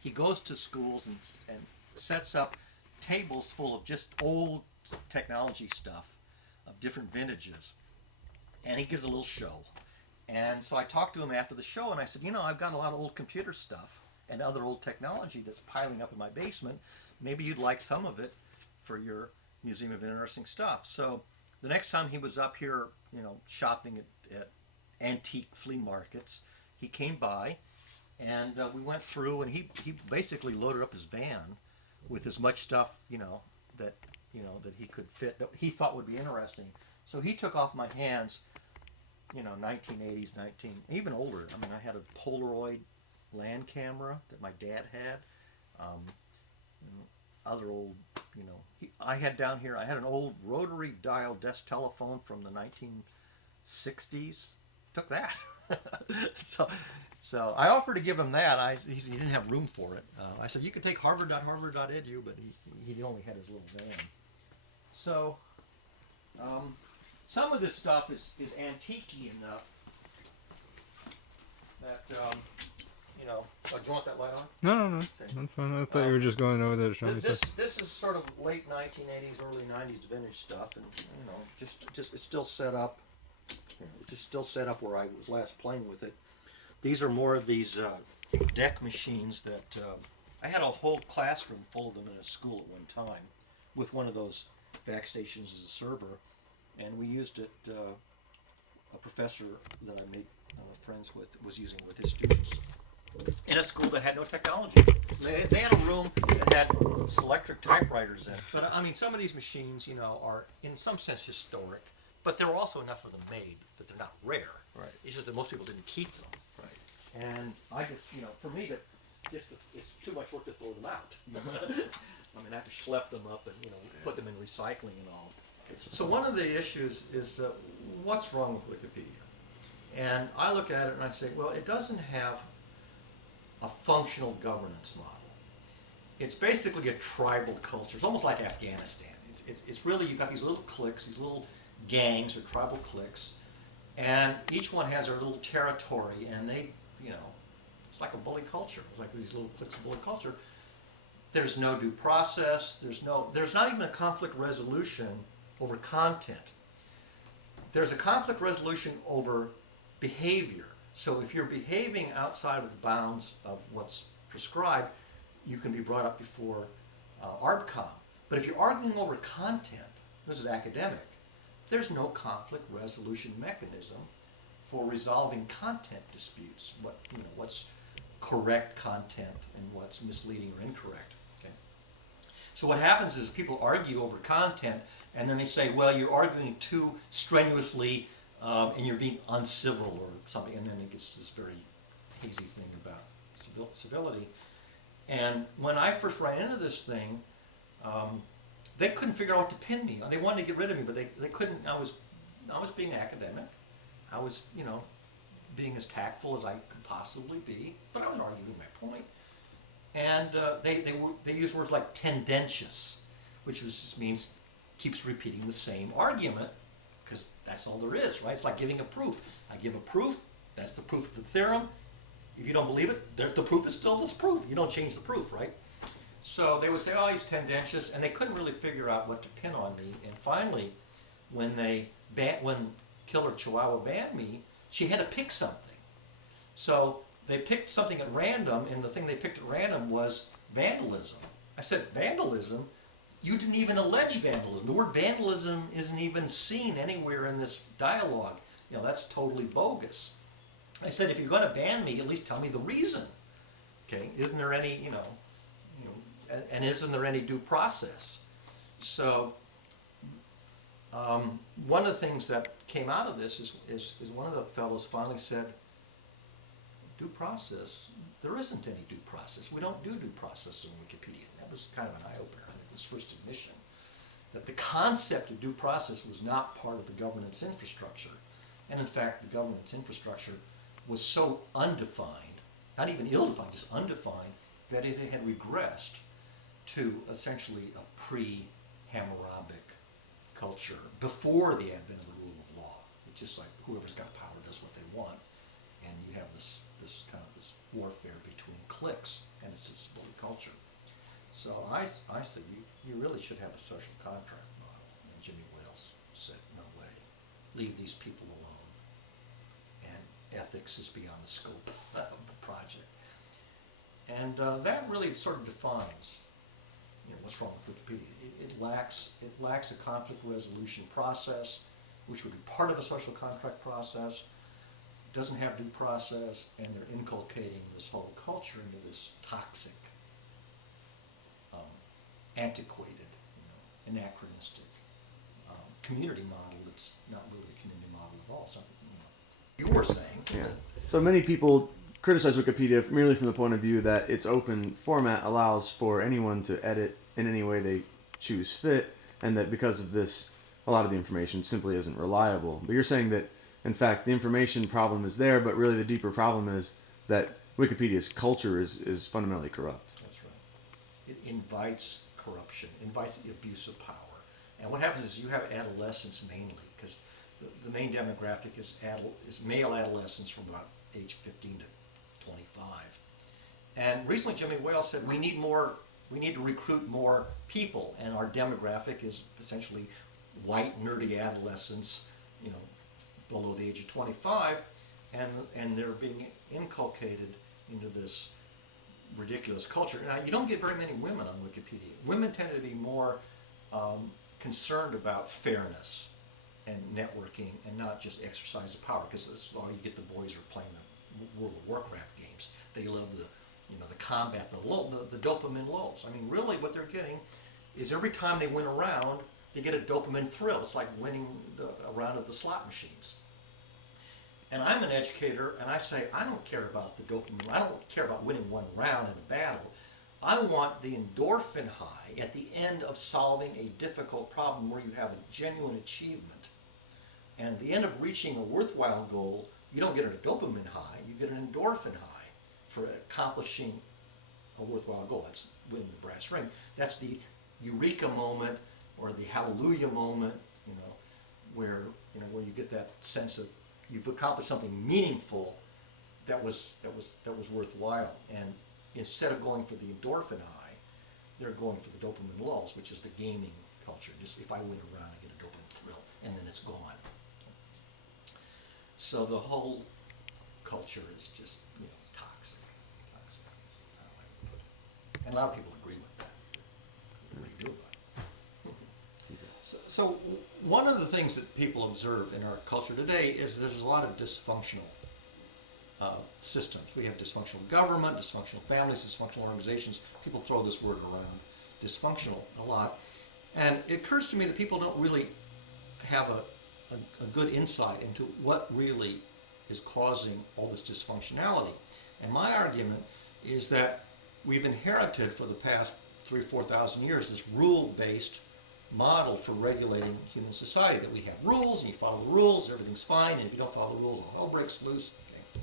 He goes to schools and sets up tables full of just old technology stuff of different vintages, and he gives a little show. And so I talked to him after the show, and I said, I've got a lot of old computer stuff and other old technology that's piling up in my basement. Maybe you'd like some of it for your Museum of Interesting Stuff. So the next time he was up here, shopping at antique flea markets, he came by, and we went through, and he basically loaded up his van with as much stuff, that he could fit, that he thought would be interesting. So he took off my hands, 1980s, even older. I mean, I had a Polaroid land camera that my dad had. Other old, I had down here, I had an old rotary dial desk telephone from the 1960s. Took that. So I offered to give him that. He didn't have room for it. I said, you could take harvard.harvard.edu, but he only had his little van. So some of this stuff is antique-y enough that, do you want that light on? No. Okay. I'm fine. I thought you were just going over there to show me This stuff. is sort of late 1980s, early 90s vintage stuff, and just it's still set up. It's just still set up where I was last playing with it. These are more of these deck machines that I had a whole classroom full of them in a school at one time, with one of those backstations as a server, and we used it. A professor that I made friends with was using it with his students in a school that had no technology. They had a room that had Selectric typewriters in it. But I mean, some of these machines, are in some sense historic, but there were also enough of them made that they're not rare. Right. It's just that most people didn't keep them. Right. And I just, for me, it's too much work to throw them out. I mean, I have to schlep them up and, put them in recycling and all. So one of the issues is what's wrong with Wikipedia? And I look at it and I say, well, it doesn't have a functional governance model. It's basically a tribal culture. It's almost like Afghanistan. It's really, you've got these little cliques, these little gangs or tribal cliques, and each one has their little territory, and they, it's like a bully culture. It's like these little cliques of bully culture. There's no due process. There's not even a conflict resolution over content. There's a conflict resolution over behavior. So if you're behaving outside of the bounds of what's prescribed, you can be brought up before ARBCOM. But if you're arguing over content, this is academic, there's no conflict resolution mechanism for resolving content disputes. What's correct content and what's misleading or incorrect. Okay? So what happens is people argue over content, and then they say, well, you're arguing too strenuously and you're being uncivil or something, and then it gets this very hazy thing about civility. And when I first ran into this thing, they couldn't figure out what to pin me. They wanted to get rid of me, but they couldn't. I was being academic. I was, being as tactful as I could possibly be, but I was arguing my point. And they used words like tendentious, which just means keeps repeating the same argument, because that's all there is, right? It's like giving a proof. I give a proof, that's the proof of the theorem. If you don't believe it, the proof is still this proof. You don't change the proof, right? So they would say, oh, he's tendentious, and they couldn't really figure out what to pin on me. And finally, when Killer Chihuahua banned me, she had to pick something. So they picked something at random, and the thing they picked at random was vandalism. I said, vandalism? You didn't even allege vandalism. The word vandalism isn't even seen anywhere in this dialogue. That's totally bogus. I said, if you're going to ban me, at least tell me the reason. Okay, isn't there any, and isn't there any due process? So one of the things that came out of this is one of the fellows finally said, due process? There isn't any due process. We don't do due process in Wikipedia. That was kind of an eye-opener, I think, this first admission, that the concept of due process was not part of the governance infrastructure. And in fact, the governance infrastructure was so undefined, not even ill-defined, just undefined, that it had regressed to essentially a pre-Hammurabic culture before the advent of the rule of law. It's just like whoever's got power does what they want, and you have this kind of this warfare between cliques, and it's this bully culture. So I said, you really should have a social contract model. Jimmy Wales said, no way, leave these people alone. And ethics is beyond the scope of the project. And that really sort of defines, what's wrong with Wikipedia. It lacks a conflict resolution process, which would be part of a social contract process. It doesn't have due process, and they're inculcating this whole culture into this toxic, antiquated, anachronistic community model that's not really a community model at all. Something you were saying. Yeah. So many people criticize Wikipedia merely from the point of view that its open format allows for anyone to edit in any way they choose fit, and that because of this, a lot of the information simply isn't reliable. But you're saying that, in fact, the information problem is there, but really the deeper problem is that Wikipedia's culture is fundamentally corrupt. That's right. It invites corruption, invites the abuse of power. And what happens is you have adolescents mainly, because the main demographic is male adolescents from about age 15 to 25. And recently Jimmy Wales said we need to recruit more people, and our demographic is essentially white, nerdy adolescents, below the age of 25, and they're being inculcated into this ridiculous culture. Now, you don't get very many women on Wikipedia. Women tend to be more concerned about fairness and networking, and not just exercise of power, because that's all you get. The boys are playing the World of Warcraft games. They love the combat, the dopamine lows. I mean, really what they're getting is every time they win a round, they get a dopamine thrill. It's like winning a round of the slot machines. And I'm an educator, and I say, I don't care about the dopamine. I don't care about winning one round in a battle. I want the endorphin high at the end of solving a difficult problem where you have a genuine achievement. And at the end of reaching a worthwhile goal, you don't get a dopamine high, you get an endorphin high for accomplishing a worthwhile goal. That's winning the brass ring. That's the eureka moment or the hallelujah moment, where you get that sense of you've accomplished something meaningful that was worthwhile. And instead of going for the endorphin high, they're going for the dopamine lulls, which is the gaming culture. Just if I win a round, I get a dopamine thrill, and then it's gone. So the whole culture is just, it's toxic. That's how I would put it. And a lot of people agree with that. What do you do about it? So one of the things that people observe in our culture today is there's a lot of dysfunctional systems. We have dysfunctional government, dysfunctional families, dysfunctional organizations. People throw this word around, dysfunctional, a lot. And it occurs to me that people don't really have a good insight into what really is causing all this dysfunctionality. And my argument is that we've inherited for the past 3,000 or 4,000 years this rule-based model for regulating human society, that we have rules, and you follow the rules, everything's fine, and if you don't follow the rules, all hell breaks loose. Okay?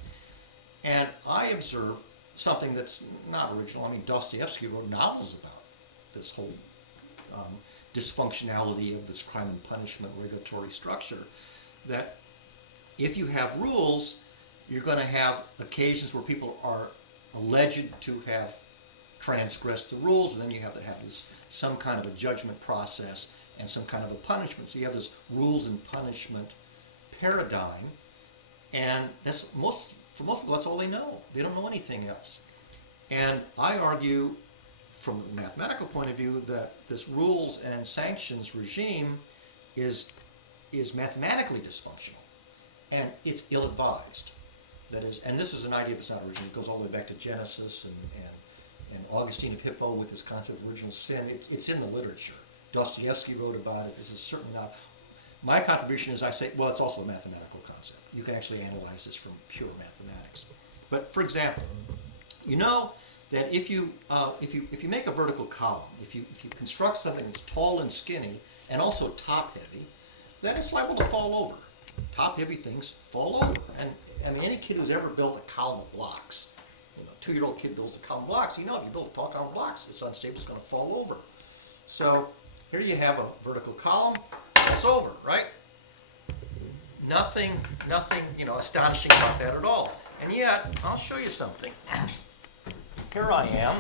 And I observed something that's not original. I mean, Dostoevsky wrote novels about this whole dysfunctionality of this crime and punishment regulatory structure, that if you have rules, you're going to have occasions where people are alleged to have transgressed the rules, and then you have to have some kind of a judgment process and some kind of a punishment. So you have this rules and punishment paradigm, and for most people, that's all they know. They don't know anything else. And I argue, from a mathematical point of view, that this rules and sanctions regime is mathematically dysfunctional, and it's ill-advised. That is, and this is an idea that's not original. It goes all the way back to Genesis and Augustine of Hippo with this concept of original sin. It's in the literature. Dostoevsky wrote about it. This is certainly not. My contribution is I say, well, it's also a mathematical concept. You can actually analyze this from pure mathematics. But for example, that if you make a vertical column, if you construct something that's tall and skinny and also top heavy, then it's liable to fall over. Top heavy things fall over. And I mean, any kid who's ever built a column of blocks, a 2-year-old kid builds a column of blocks, if you build a tall column of blocks, it's unstable, it's going to fall over. So here you have a vertical column, it's over, right? Nothing, astonishing about that at all. And yet, I'll show you something. Here I am,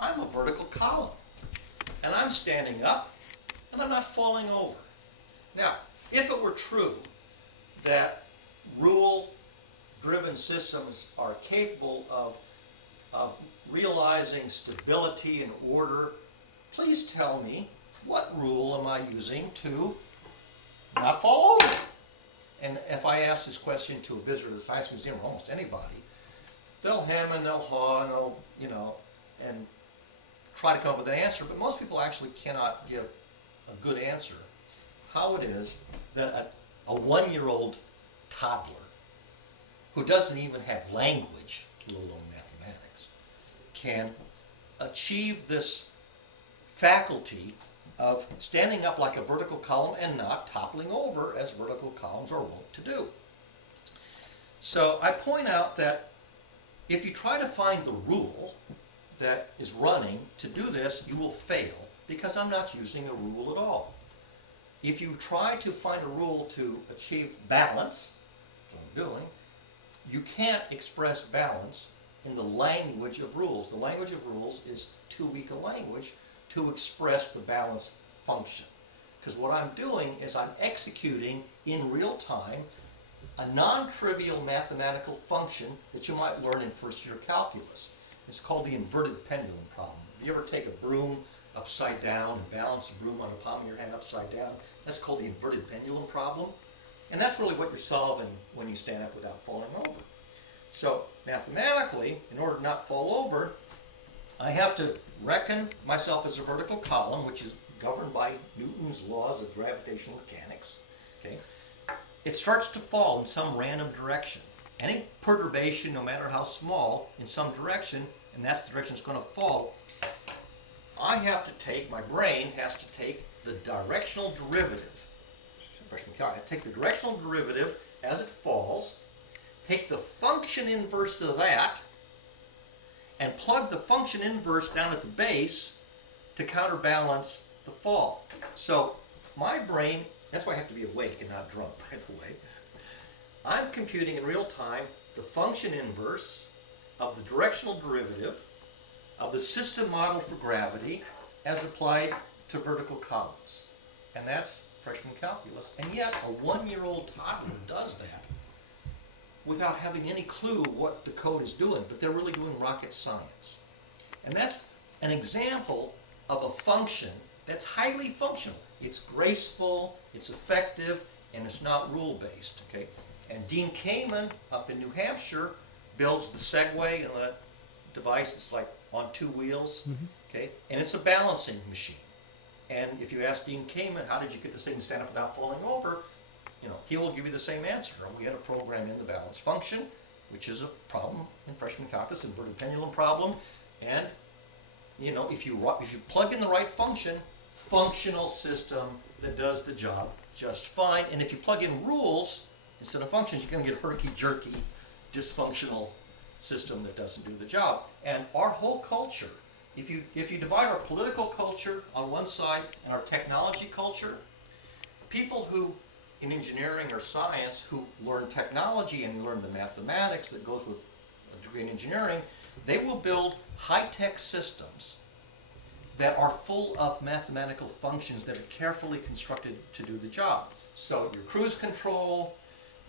I'm a vertical column, and I'm standing up, and I'm not falling over. Now, if it were true that rule-driven systems are capable of realizing stability and order, please tell me, what rule am I using to not fall over? And if I ask this question to a visitor to the Science Museum, or almost anybody, they'll hem and they'll haw and they'll, and try to come up with an answer, but most people actually cannot give a good answer. How it is that a one-year-old toddler who doesn't even have language, let alone mathematics, can achieve this faculty of standing up like a vertical column and not toppling over as vertical columns are wont to do. So I point out that if you try to find the rule that is running to do this, you will fail because I'm not using a rule at all. If you try to find a rule to achieve balance, that's what I'm doing, you can't express balance in the language of rules. The language of rules is too weak a language to express the balance function. Because what I'm doing is I'm executing in real time a non-trivial mathematical function that you might learn in first year calculus. It's called the inverted pendulum problem. If you ever take a broom upside down and balance the broom on the palm of your hand upside down, that's called the inverted pendulum problem. And that's really what you're solving when you stand up without falling over. So mathematically, in order to not fall over, I have to reckon myself as a vertical column, which is governed by Newton's laws of gravitational mechanics. Okay? It starts to fall in some random direction. Any perturbation, no matter how small, in some direction, and that's the direction it's going to fall, I have to take, my brain has to take the directional derivative. I take the directional derivative as it falls, take the function inverse of that, and plug the function inverse down at the base to counterbalance the fall. So my brain, that's why I have to be awake and not drunk, by the way. I'm computing in real time the function inverse of the directional derivative of the system model for gravity as applied to vertical columns. And that's freshman calculus. And yet a one-year-old toddler does that without having any clue what the code is doing, but they're really doing rocket science. And that's an example of a function that's highly functional. It's graceful, it's effective, and it's not rule-based. Okay? And Dean Kamen up in New Hampshire builds the Segway and the device that's like on two wheels. Okay? And it's a balancing machine. And if you ask Dean Kamen, how did you get this thing to stand up without falling over? He will give you the same answer. We had a program in the balance function, which is a problem in freshman calculus, inverted pendulum problem. And if you plug in the right function, functional system that does the job just fine. And if you plug in rules instead of functions, you're going to get a herky-jerky, dysfunctional system that doesn't do the job. And our whole culture, if you divide our political culture on one side and our technology culture, people who in engineering or science who learn technology and learn the mathematics that goes with a degree in engineering, they will build high-tech systems that are full of mathematical functions that are carefully constructed to do the job. So your cruise control,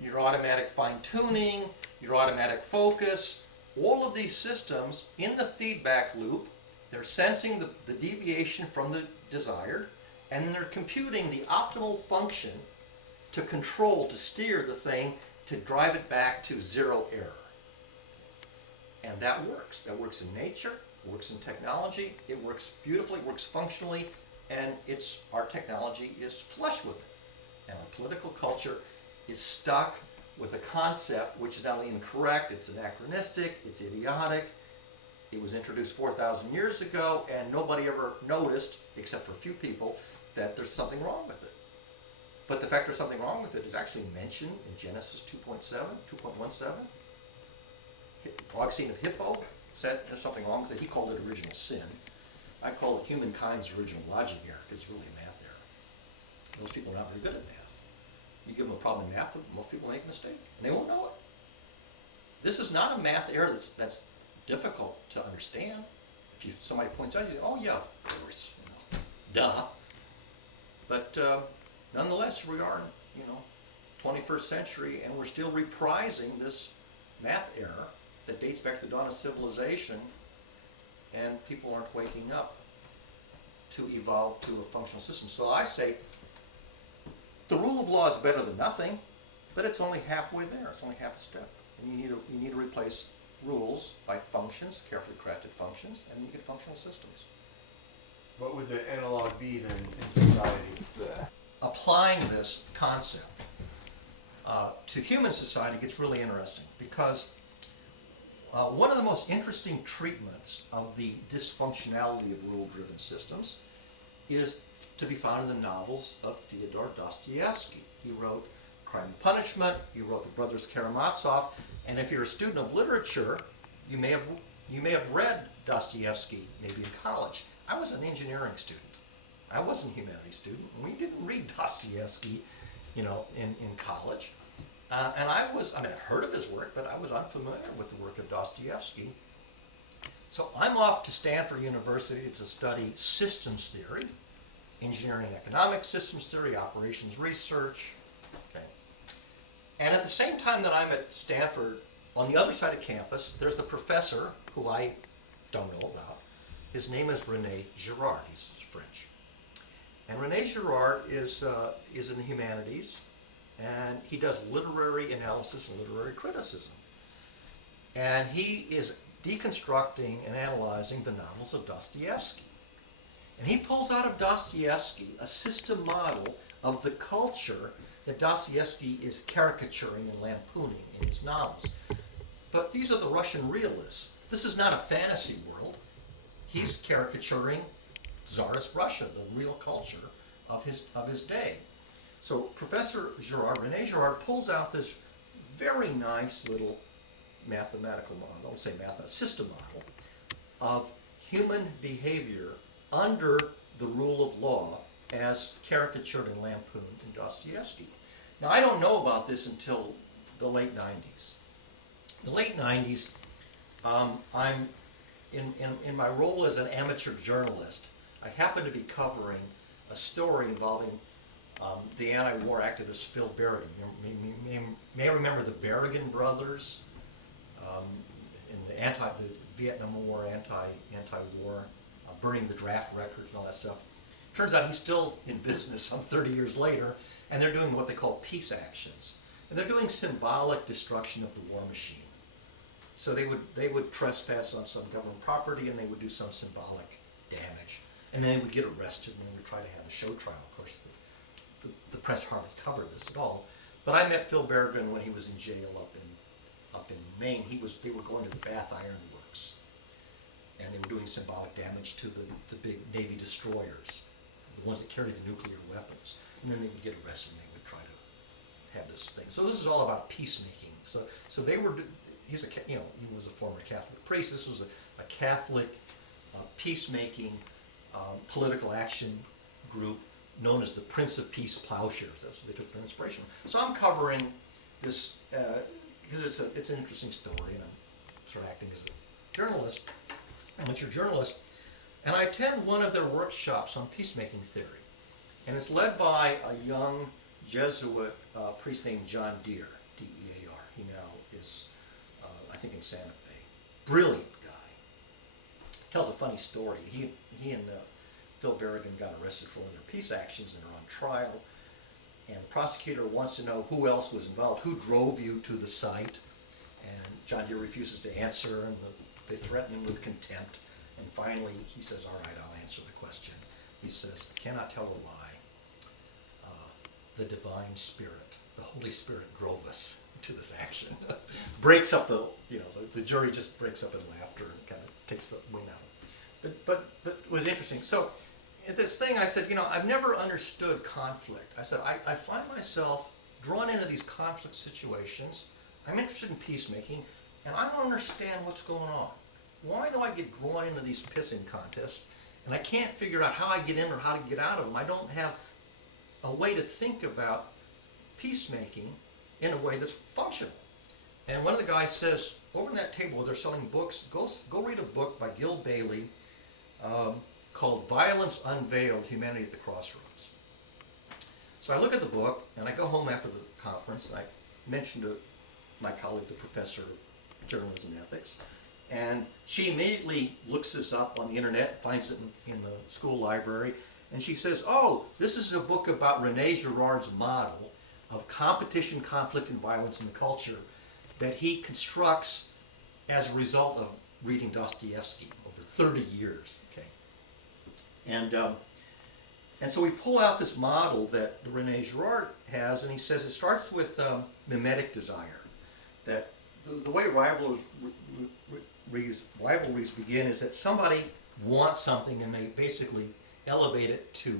your automatic fine-tuning, your automatic focus, all of these systems in the feedback loop, they're sensing the deviation from the desired, and then they're computing the optimal function to control, to steer the thing, to drive it back to zero error. And that works. That works in nature, it works in technology, it works beautifully, it works functionally, and our technology is flush with it. And our political culture is stuck with a concept which is not only incorrect, it's anachronistic, it's idiotic. It was introduced 4,000 years ago, and nobody ever noticed, except for a few people, that there's something wrong with it. But the fact there's something wrong with it is actually mentioned in Genesis 2.17. Augustine of Hippo said there's something wrong with it. He called it original sin. I call it humankind's original logic error, because it's really a math error. Most people are not very good at math. You give them a problem in math, most people make a mistake, and they won't know it. This is not a math error that's difficult to understand. If somebody points out, you say, oh yeah, of course, duh. But nonetheless, we are in, 21st century, and we're still reprising this math error that dates back to the dawn of civilization, and people aren't waking up to evolve to a functional system. So I say the rule of law is better than nothing, but it's only halfway there. It's only half a step. And you need to replace rules by functions, carefully crafted functions, and you get functional systems. What would the analog be then in society? Applying this concept to human society gets really interesting, because one of the most interesting treatments of the dysfunctionality of rule-driven systems is to be found in the novels of Fyodor Dostoevsky. He wrote Crime and Punishment, he wrote The Brothers Karamazov, and if you're a student of literature, you may have read Dostoevsky maybe in college. I was an engineering student. I wasn't a humanities student. We didn't read Dostoevsky, in college. And I had heard of his work, but I was unfamiliar with the work of Dostoevsky. So I'm off to Stanford University to study systems theory, engineering economics, systems theory, operations research. Okay. And at the same time that I'm at Stanford, on the other side of campus, there's a professor who I don't know about. His name is Rene Girard. He's French. And Rene Girard is in the humanities, and he does literary analysis and literary criticism. And he is deconstructing and analyzing the novels of Dostoevsky. And he pulls out of Dostoevsky a system model of the culture that Dostoevsky is caricaturing and lampooning in his novels. But these are the Russian realists. This is not a fantasy world. He's caricaturing Tsarist Russia, the real culture of his day. So Professor Girard, Rene Girard, pulls out this very nice little mathematical model, I don't say mathematical, system model of human behavior under the rule of law as caricatured and lampooned in Dostoevsky. Now, I don't know about this until the late 90s. In the late 90s, I'm in my role as an amateur journalist, I happen to be covering a story involving the anti-war activist Phil Berrigan. You may remember the Berrigan brothers in the Vietnam War, anti-war, burning the draft records and all that stuff. Turns out he's still in business some 30 years later, and they're doing what they call peace actions. And they're doing symbolic destruction of the war machine. So they would trespass on some government property, and they would do some symbolic damage. And then they would get arrested, and they would try to have a show trial. Of course, the press hardly covered this at all. But I met Phil Berrigan when he was in jail up in Maine. They were going to the Bath Iron Works, and they were doing symbolic damage to the big Navy destroyers, the ones that carry the nuclear weapons. And then they would get arrested, and they would try to have this thing. So this is all about peacemaking. So they were. He was a former Catholic priest. This was a Catholic peacemaking political action group known as the Prince of Peace Plowshares. That's what they took their inspiration from. So I'm covering this because it's an interesting story, and I'm sort of acting as a journalist, amateur journalist, and I attend one of their workshops on peacemaking theory, and it's led by a young Jesuit priest named John Deere, D-E-A-R. He now is, I think, in Santa Fe. Brilliant guy. Tells a funny story. He and Phil Berrigan got arrested for one of their peace actions, and are on trial. And the prosecutor wants to know who else was involved, who drove you to the site. And John Deere refuses to answer, and they threaten him with contempt. And finally, he says, "All right, I'll answer the question." He says, "Cannot tell a lie. The divine spirit, the Holy Spirit drove us to this action." Breaks up the jury just breaks up in laughter and kind of takes the wind out of it. But it was interesting. So at this thing, I said, I've never understood conflict. I said, I find myself drawn into these conflict situations. I'm interested in peacemaking, and I don't understand what's going on. Why do I get drawn into these pissing contests, and I can't figure out how I get in or how to get out of them? I don't have a way to think about peacemaking in a way that's functional. And one of the guys says, over in that table where they're selling books, go read a book by Gil Bailey called Violence Unveiled, Humanity at the Crossroads. So I look at the book, and I go home after the conference, and I mention to my colleague, the professor of journalism and ethics, and she immediately looks this up on the internet, finds it in the school library, and she says, oh, this is a book about Rene Girard's model of competition, conflict, and violence in the culture that he constructs as a result of reading Dostoevsky over 30 years. Okay, and so we pull out this model that Rene Girard has, and he says it starts with mimetic desire. That the way rivalries begin is that somebody wants something and they basically elevate it to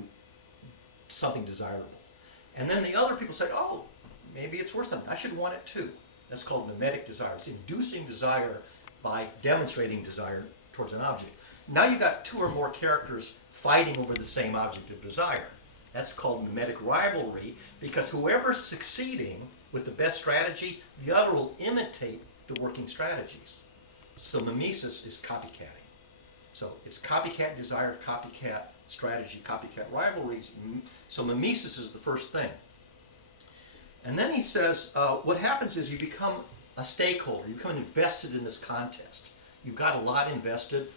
something desirable. And then the other people say, oh, maybe it's worth something. I should want it too. That's called mimetic desire. It's inducing desire by demonstrating desire towards an object. Now you've got two or more characters fighting over the same object of desire. That's called mimetic rivalry, because whoever's succeeding with the best strategy, the other will imitate the working strategies. So mimesis is copycatting. So it's copycat desire, copycat strategy, copycat rivalries. So mimesis is the first thing. And then he says, what happens is you become a stakeholder, you become invested in this contest. You've got a lot invested.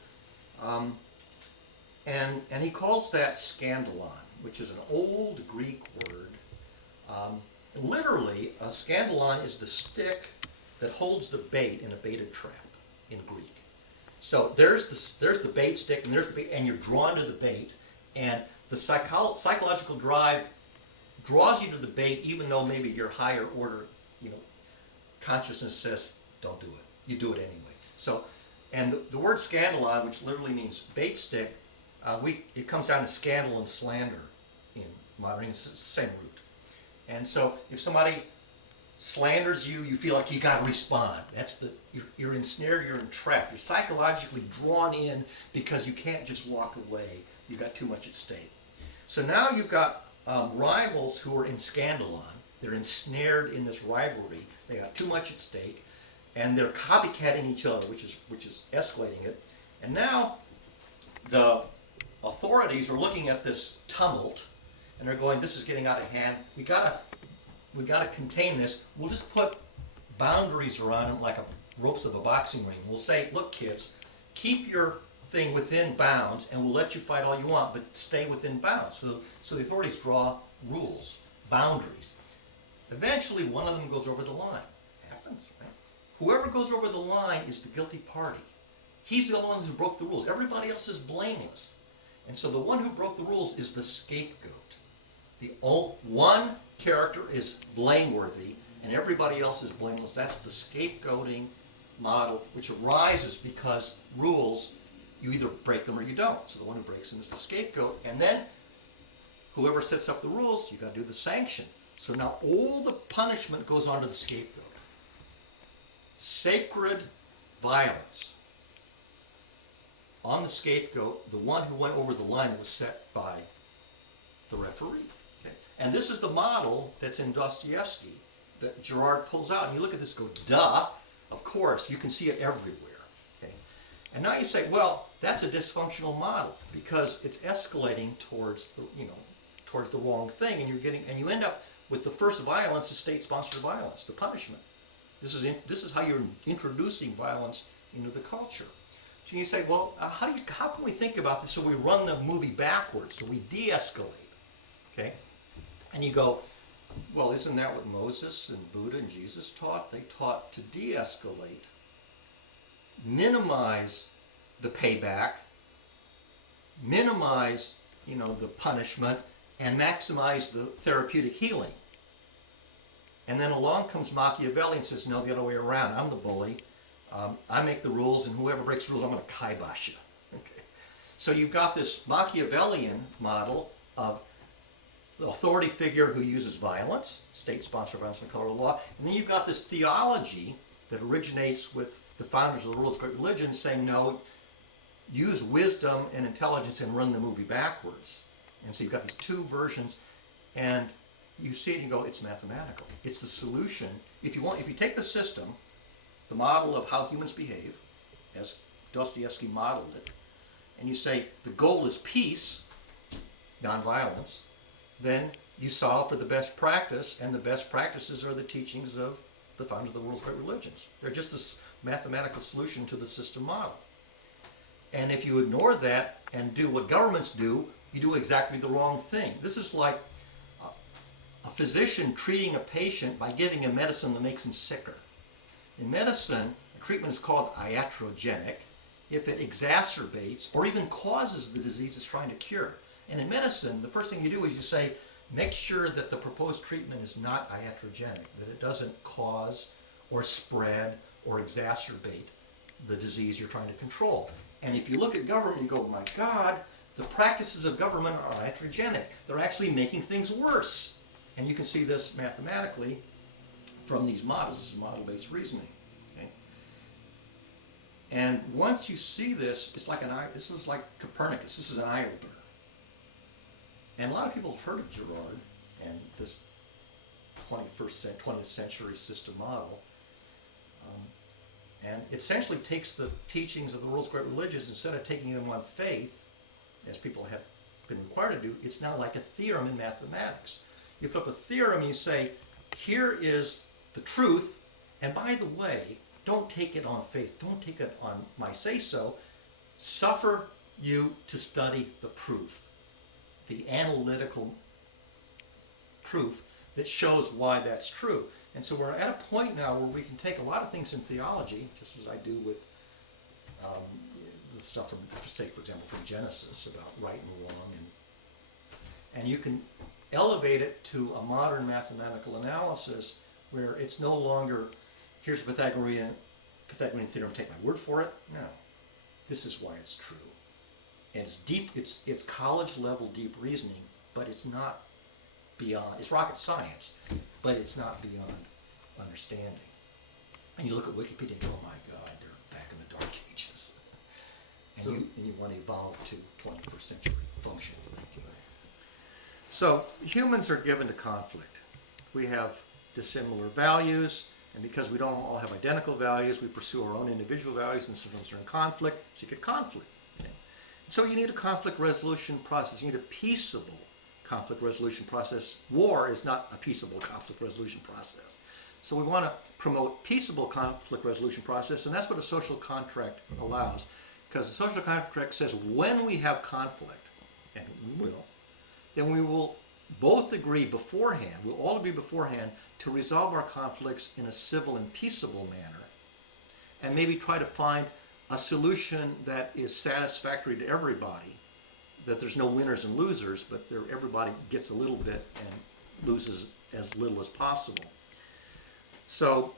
And he calls that scandalon, which is an old Greek word. Literally, a scandalon is the stick that holds the bait in a baited trap in Greek. So there's the bait stick, and there's the bait, and you're drawn to the bait, and the psychological drive draws you to the bait, even though maybe your higher order, consciousness says don't do it. You do it anyway. So, and the word scandalon, which literally means bait stick, it comes down to scandal and slander in modern English. It's the same root. And so if somebody slanders you, you feel like you got to respond. You're ensnared, you're entrapped. You're psychologically drawn in because you can't just walk away. You've got too much at stake. So now you've got rivals who are in scandalon. They're ensnared in this rivalry. They got too much at stake, and they're copycatting each other, which is escalating it. And now the authorities are looking at this tumult, and they're going, "This is getting out of hand. We gotta contain this. We'll just put boundaries around it, like ropes of a boxing ring. We'll say, look, kids, keep your thing within bounds, and we'll let you fight all you want, but stay within bounds." So the authorities draw rules, boundaries. Eventually, one of them goes over the line. Happens, right? Whoever goes over the line is the guilty party. He's the one who broke the rules. Everybody else is blameless. And so the one who broke the rules is the scapegoat. One character is blameworthy, and everybody else is blameless. That's the scapegoating model, which arises because rules, you either break them or you don't. So the one who breaks them is the scapegoat. And then whoever sets up the rules, you've got to do the sanction. So now all the punishment goes on to the scapegoat. Sacred violence on the scapegoat. The one who went over the line was set by the referee. Okay? And this is the model that's in Dostoevsky that Girard pulls out. And you look at this and go, duh, of course, you can see it everywhere. Okay? And now you say, well, that's a dysfunctional model because it's escalating towards the wrong thing, and you end up with the first violence, the state-sponsored violence, the punishment. This is how you're introducing violence into the culture. So you say, well, how can we think about this so we run the movie backwards, so we de-escalate, okay? And you go, well, isn't that what Moses and Buddha and Jesus taught? They taught to de-escalate, minimize the payback, minimize, the punishment, and maximize the therapeutic healing. And then along comes Machiavelli and says, no, the other way around. I'm the bully. I make the rules, and whoever breaks the rules, I'm going to kibosh you. Okay. So you've got this Machiavellian model of the authority figure who uses violence, state-sponsored violence in the color of law, and then you've got this theology that originates with the founders of the world's great religions saying, no, use wisdom and intelligence and run the movie backwards. And so you've got these two versions, and you see it and you go, it's mathematical. It's the solution. If you take the system, the model of how humans behave, as Dostoevsky modeled it, and you say the goal is peace, nonviolence, then you solve for the best practice, and the best practices are the teachings of the founders of the world's great religions. They're just this mathematical solution to the system model. And if you ignore that and do what governments do, you do exactly the wrong thing. This is like a physician treating a patient by giving him medicine that makes him sicker. In medicine, a treatment is called iatrogenic if it exacerbates or even causes the disease it's trying to cure. And in medicine, the first thing you do is you say, make sure that the proposed treatment is not iatrogenic, that it doesn't cause or spread or exacerbate the disease you're trying to control. And if you look at government, you go, my God, the practices of government are iatrogenic. They're actually making things worse. And you can see this mathematically from these models. This is model-based reasoning. Okay? And once you see this, it's like this is like Copernicus. This is an eye-opener. And a lot of people have heard of Girard and this 20th century system model. And it essentially takes the teachings of the world's great religions, instead of taking them on faith, as people have been required to do, it's now like a theorem in mathematics. You put up a theorem and you say, here is the truth, and by the way, don't take it on faith, don't take it on my say-so, suffer you to study the proof, the analytical proof that shows why that's true. And so we're at a point now where we can take a lot of things in theology, just as I do with the stuff from, say, for example, from Genesis about right and wrong, and you can elevate it to a modern mathematical analysis where it's no longer, here's Pythagorean theorem, take my word for it. No, this is why it's true. And it's deep, it's college level deep reasoning, but it's not beyond, it's rocket science, but it's not beyond understanding. And you look at Wikipedia and go, oh my God, they're back in the dark ages. And you want to evolve to 21st century functional thinking. So humans are given to conflict. We have dissimilar values, and because we don't all have identical values, we pursue our own individual values, and sometimes they're in conflict, so you get conflict. Okay? So you need a conflict resolution process. You need a peaceable conflict resolution process. War is not a peaceable conflict resolution process. So we want to promote peaceable conflict resolution process, and that's what a social contract allows. Because the social contract says when we have conflict, and we will, then we will both agree beforehand, we'll all agree beforehand to resolve our conflicts in a civil and peaceable manner, and maybe try to find a solution that is satisfactory to everybody, that there's no winners and losers, but everybody gets a little bit and loses as little as possible. So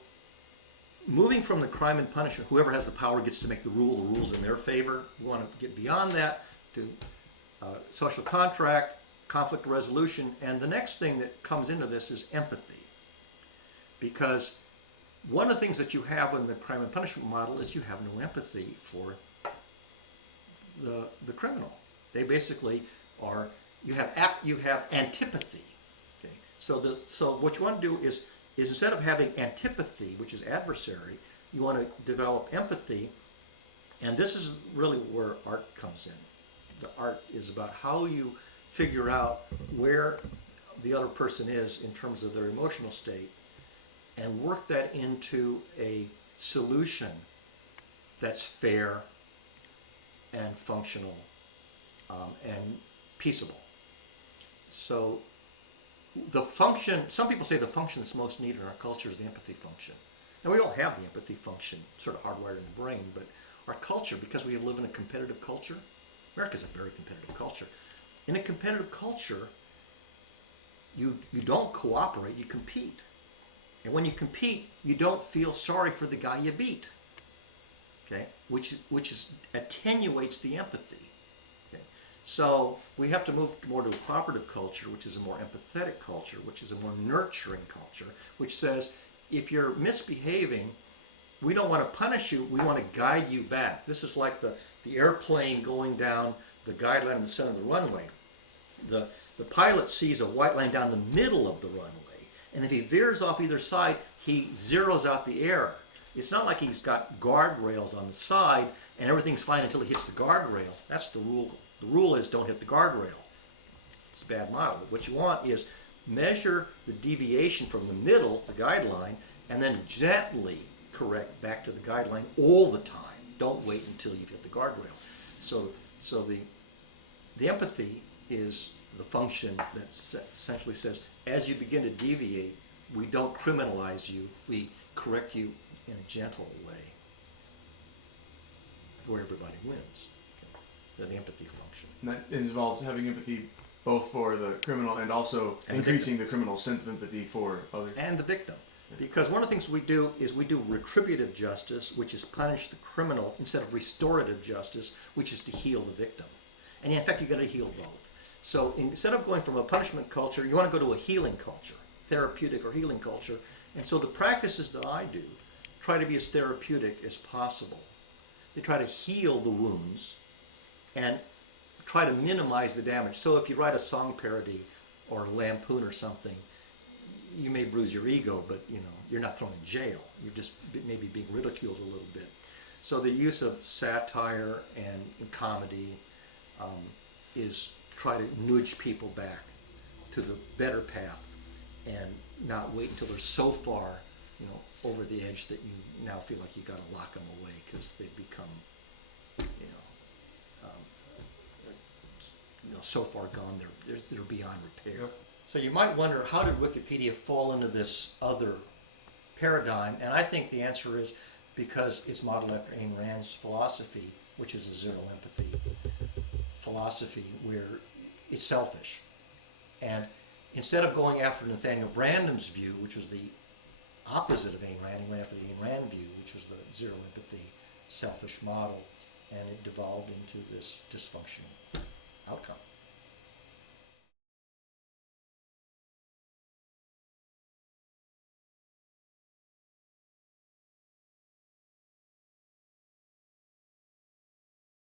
moving from the crime and punishment, whoever has the power gets to make the rule's in their favor. We want to get beyond that to social contract, conflict resolution, and the next thing that comes into this is empathy. Because one of the things that you have in the crime and punishment model is you have no empathy for the criminal. They basically are, you have antipathy. Okay? So what you want to do is instead of having antipathy, which is adversary, you want to develop empathy, and this is really where art comes in. The art is about how you figure out where the other person is in terms of their emotional state and work that into a solution that's fair and functional and peaceable. So the function, some people say the function that's most needed in our culture is the empathy function. And we all have the empathy function sort of hardwired in the brain, but our culture, because we live in a competitive culture, America's a very competitive culture. In a competitive culture, you don't cooperate, you compete. And when you compete, you don't feel sorry for the guy you beat, okay? Which attenuates the empathy. Okay? So we have to move more to a cooperative culture, which is a more empathetic culture, which is a more nurturing culture, which says if you're misbehaving, we don't want to punish you, we want to guide you back. This is like the airplane going down the guideline in the center of the runway. The pilot sees a white line down the middle of the runway, and if he veers off either side, he zeroes out the error. It's not like he's got guardrails on the side and everything's fine until he hits the guardrail. That's the rule. The rule is don't hit the guardrail. it's a bad model. What you want is measure the deviation from the middle, the guideline, and then gently correct back to the guideline all the time. Don't wait until you've hit the guardrail. So the empathy is the function that essentially says, as you begin to deviate, we don't criminalize you, we correct you in a gentle way where everybody wins. The empathy function. And that involves having empathy both for the criminal and also And increasing the criminal's sense of empathy for others. And the victim. Because one of the things we do is we do retributive justice, which is punish the criminal, instead of restorative justice, which is to heal the victim. And in fact, you've got to heal both. So instead of going from a punishment culture, you want to go to a healing culture, therapeutic or healing culture. And so the practices that I do try to be as therapeutic as possible. They try to heal the wounds and try to minimize the damage. So if you write a song parody or a lampoon or something, you may bruise your ego, but you're not thrown in jail. You're just maybe being ridiculed a little bit. So the use of satire and comedy is try to nudge people back to the better path and not wait until they're so far, over the edge that you now feel like you got to lock them away because they've become, so far gone they're beyond repair. Yep. So you might wonder, how did Wikipedia fall into this other paradigm? And I think the answer is because it's modeled after Ayn Rand's philosophy, which is a zero empathy philosophy where it's selfish. And instead of going after Nathaniel Branden's view, which was the opposite of Ayn Rand, he went after the Ayn Rand view, which was the zero empathy, selfish model, and it devolved into this dysfunctional outcome.